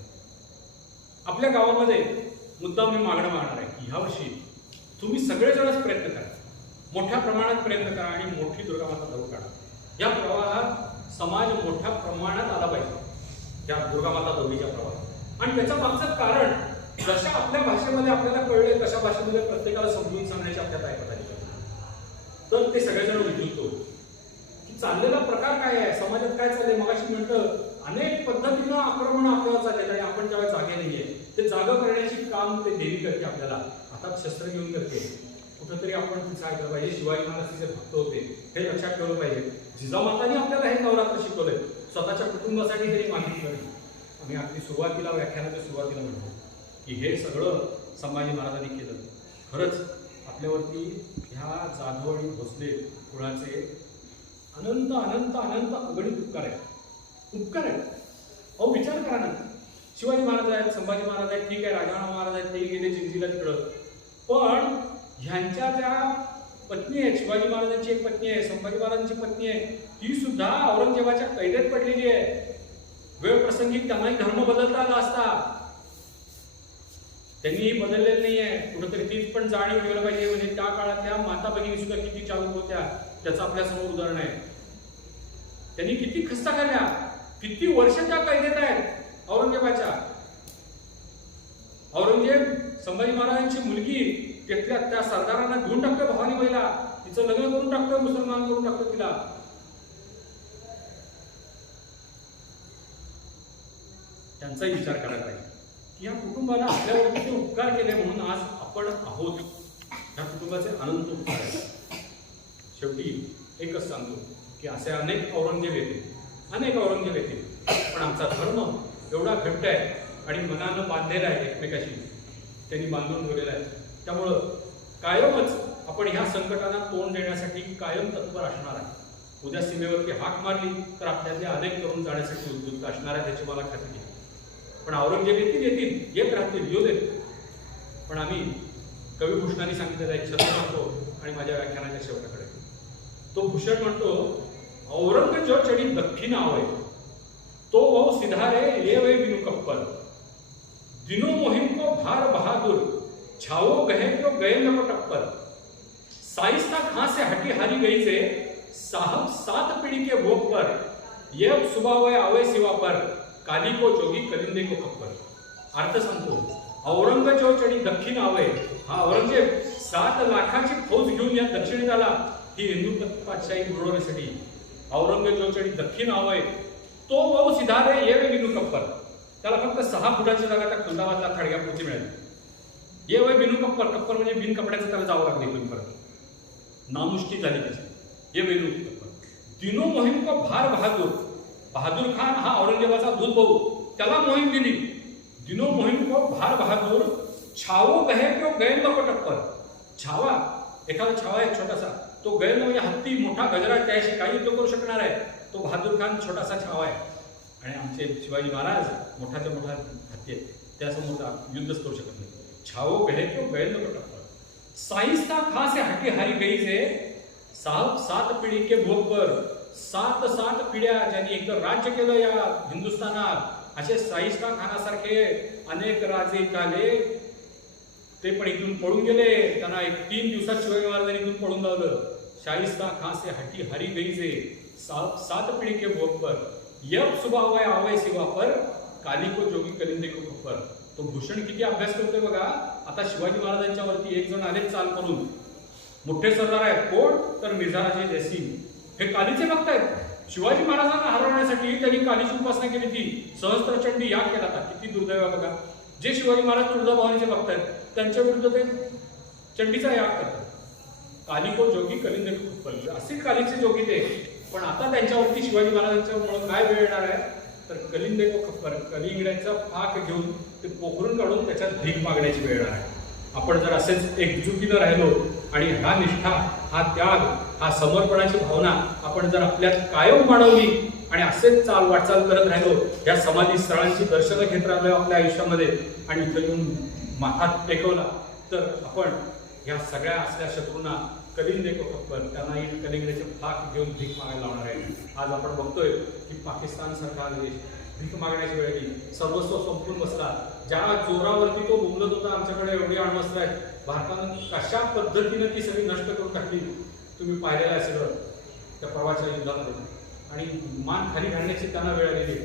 आपल्या गावामध्ये मुद्दाम मी मागणं मागणार आहे की ह्या वर्षी तुम्ही सगळेजणच प्रयत्न करा, मोठ्या प्रमाणात प्रयत्न करा आणि मोठी दुर्गा माता दौड काढा. या प्रवाहात समाज मोठ्या प्रमाणात आला पाहिजे, या दुर्गा माता दौडीच्या प्रवाहात. आणि त्याच्या मागचं कारण जशा आपल्या भाषेमध्ये आपल्याला कळले तशा भाषेमध्ये प्रत्येकाला समजून सांगण्याची आपल्याला ऐकत आली पाहिजे. तर ते सगळेजण विचारतो की चाललेला प्रकार काय आहे, समाजात काय चाललंय. मगाशी म्हणतं अनेक पद्धतीनं आक्रमण आपल्याला चाललेलं आहे, आपण जेव्हा जागे नाहीये ते जागं करण्याची काम ते देवी करते, आपल्याला हातात शस्त्र घेऊन करते. कुठंतरी आपण तिचं ऐकलं पाहिजे. शिवाजी महाराज तिचे भक्त होते हे लक्षात ठेवलं पाहिजे. जिजामातांनी आपल्याला हे नवरात्र शिकवलंय, स्वतःच्या कुटुंबासाठी तरी मागितलं. आम्ही अगदी सुरुवातीला व्याख्यानाच्या सुरुवातीला म्हणतो की हे सगळं संभाजी महाराजांनी केलं. खरंच आपल्यावरती ह्या जाधव आणि भोसले कुळाचे अनंत अनंत अनंत अगणित उपकार आहेत, उपकार आहेत. अहो विचार करा ना, शिवाजी महाराज आहेत, संभाजी महाराज आहेत, ठीक आहे, राजाराम महाराज आहेत, ते गेले जिंजीला तिकडं, पण ह्यांच्या ज्या पत्नी आहेत, शिवाजी महाराजांची एक पत्नी आहे, संभाजी महाराजांची पत्नी आहे, ती सुद्धा औरंगजेबाच्या कैदेत पडलेली आहे. वेळ प्रसंगी त्यांनाही धर्म बदलता आला असता, त्यांनीही बदललेलं नाहीये. कुठंतरी तीच पण जाणीव ठेवलं पाहिजे. म्हणजे त्या काळातल्या माता भगिनी सुद्धा किती चालू होत्या त्याचं आपल्या समोर उदाहरण आहे. त्यांनी किती खस्ता खाल्ल्या, किती वर्ष त्या कैदेत आहेत औरंगजेबाच्या. औरंगजेब संभाजी महाराजांची मुलगी तिथल्या त्या सरदारांना घेऊन टाकतो, भवानी महिला, तिचं लग्न करून टाकतो, मुसलमान करून टाकतो तिला. त्यांचाही विचार करायला पाहिजे की या कुटुंबाला आपल्यावर किती उपकार केले म्हणून आज आपण आहोत. या कुटुंबाचे अनंत उपकार आहेत. शेवटी एकच सांगतो की असे अनेक औरंगजेब येतील, अनेक औरंगजेब येतील, पण आमचा धर्म एवढा घट्ट आहे आणि मनानं बांधलेला आहे, एकमेकाशी त्यांनी बांधून ठेवलेला आहे. त्यामुळं कायमच आपण ह्या संकटांना तोंड देण्यासाठी कायम तत्पर असणार आहे. उद्या सीमेवरती हाक मारली तर आपल्यातले अनेक तरुण जाण्यासाठी उद्युक्त असणार आहे, त्याची मला खात्री आहे. पण औरंगजेब येतील, येत राहतील, येऊ देत. पण आम्ही कविभूषणाने सांगितलेला एक शब्द म्हणतो आणि माझ्या व्याख्यानाच्या शेवटाकडे तो भूषण म्हणतो, औरंग जो चढी दखिन आवय तो वो सिधारे ये वे बिनु कप्पल दिनो मोहिम को भार बहादुर छावो गहे तो गए न टप्पल साइस्ता खां से हटी हारी गई से साहब 7 पीढ़ी के भोग पर ये सुबह वय आवे सिवा पर काली को जोगी कलिंदे को खप्पर. अर्थ सांगतो, औरंग जो चढी दक्षिण आवे, हा औरंगजेब 7 लाखाची फौज घेऊन या दक्षिणेत आला ही हिंदू पातशाही मिळवण्यासाठी. औरंग जो चढी दक्षिण आवे तो वो सिधारे ये वे बिनु कप्पर. त्याला फक्त 6 फुटाची जागा त्या खंडावातला खडग्यापुरती मिळाली. ये वय बिनु कप्पर, कप्पर म्हणजे बिन कपड्याचं त्याला जावं लागले इथून परत, नामुष्टी झाली त्याची. ये बिनु कप्पर दिनो मोहिम को भार बहादूर, बहादूर खान हा औरंगजेबाचा दूध भाऊ, त्याला मोहीम दिली. दिनो मोहीम को भार बहादूर छावो गहे तो गैल नको टप्पर. छावा, एखादा छावा आहे छोटासा, तो गैल म्हणजे हत्ती, मोठा गजरा, त्याशी काही युद्ध करू शकणार आहे. तो बहादूर खान छोटासा छावा आहे आणि आमचे शिवाजी महाराज मोठाच्या मोठा हत्ती आहेत, त्यासमोर युद्धच करू शकत नाही. छावो गहे तो गैल नको टप्पर साइस्ता खां से हटी हारी गई से साहब 7 पिढी के भोग पर. 7 पिढ्या ज्यांनी एकदा राज्य केलं या हिंदुस्थानात, असे शाहिस्ता खानासारखे अनेक राजे झाले, ते पण इथून पळून गेले. त्यांना 3 दिवसात शिवाजी महाराजांनी इथून पळून लावलं. शाहिस्ता खां से हटी हरी गई से 7 पिढी के भोग पर यब सुबह वय आवे सिवा पर काली को जोगी कलिंदे को खप्पर. तो भूषण किती अभ्यास करतोय बघा. आता शिवाजी महाराजांच्या वरती एक जण आले चाल करून, मोठे सरदार आहेत कोण तर मिर्झाराजे जयसिंग, हे कालीचे भक्त आहेत. शिवाजी महाराजांना हरवण्यासाठी त्यांनी कालीची उपासना केली ती सहस्त्रचंडी याग केला होता. किती दुर्दैव आहे बघा. जे शिवाजी महाराज तुळजाभवानीचे भक्त आहेत त्यांच्या विरुद्ध ते चंडीचा याग करतात. काली को जोगी कलिंग खप्पर, असे कालीचे जोगी ते. पण आता त्यांच्यावरती शिवाजी महाराजांच्या मुळे काय वेळ येणार आहे तर कलिंग को खप्पर, कलिंगड्याचा फाक घेऊन ते पोखरून काढून त्याच्यात भीक मागण्याची वेळ येणार आहे. आपण जर असेच एकजुटीनं राहिलो आणि हा निष्ठा, हा त्याग, हा समर्पणाची भावना आपण जर आपल्यात कायम वाढवली आणि असेच वाटचाल करत राहिलो, या समाधी स्थळांची दर्शनं घेत राहिलो आपल्या आयुष्यामध्ये आणि इथं येऊन माथा टेकवला, तर आपण ह्या सगळ्या असल्या शत्रूंना कलिंग देखो खप्पर, त्यांनाही कलिंगड्याचे फाक घेऊन भीक मागायला लावणार आहे. आज आपण बघतोय की पाकिस्तान सारखा देश भीक मागण्याची वेळ आली, सर्वस्व संपून बसला. ज्या जोरावरती तो बोलत होता आमच्याकडे एवढी अण्वस्त्र आहेत, भारतानं कशा पद्धतीनं ती सगळी नष्ट करून टाकली तुम्ही पाहिलेलं असेल त्या परवाच्या युद्धामध्ये. आणि मान खाली घालण्याची त्यांना वेळ आलेली.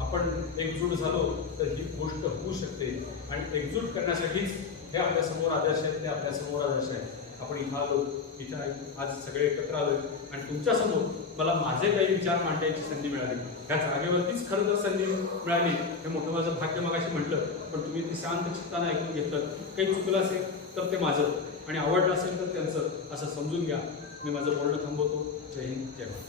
आपण एकजूट झालो तर ही गोष्ट होऊ शकते आणि एकजूट करण्यासाठीच हे आपल्या समोर आदर्श आहेत, ते आपल्या समोर आदर्श आहेत. आपण इथं आलो, इथं आज सगळे एकत्र आलो आणि तुमच्या समोर मला माझे काही विचार मांडण्याची संधी मिळाली. ह्या जागेवरतीच खरं तर संधी मिळाली, हे मोठं माझं भाग्य मगाशी म्हटलं. पण तुम्ही ती शांत चित्तानं ऐकून घेतलं. काही चुकलं असेल तर ते माझं आणि आवडलं असेल तर त्यांचं, असं समजून घ्या. मी माझं बोलणं थांबवतो. जय हिंद, जय भारत.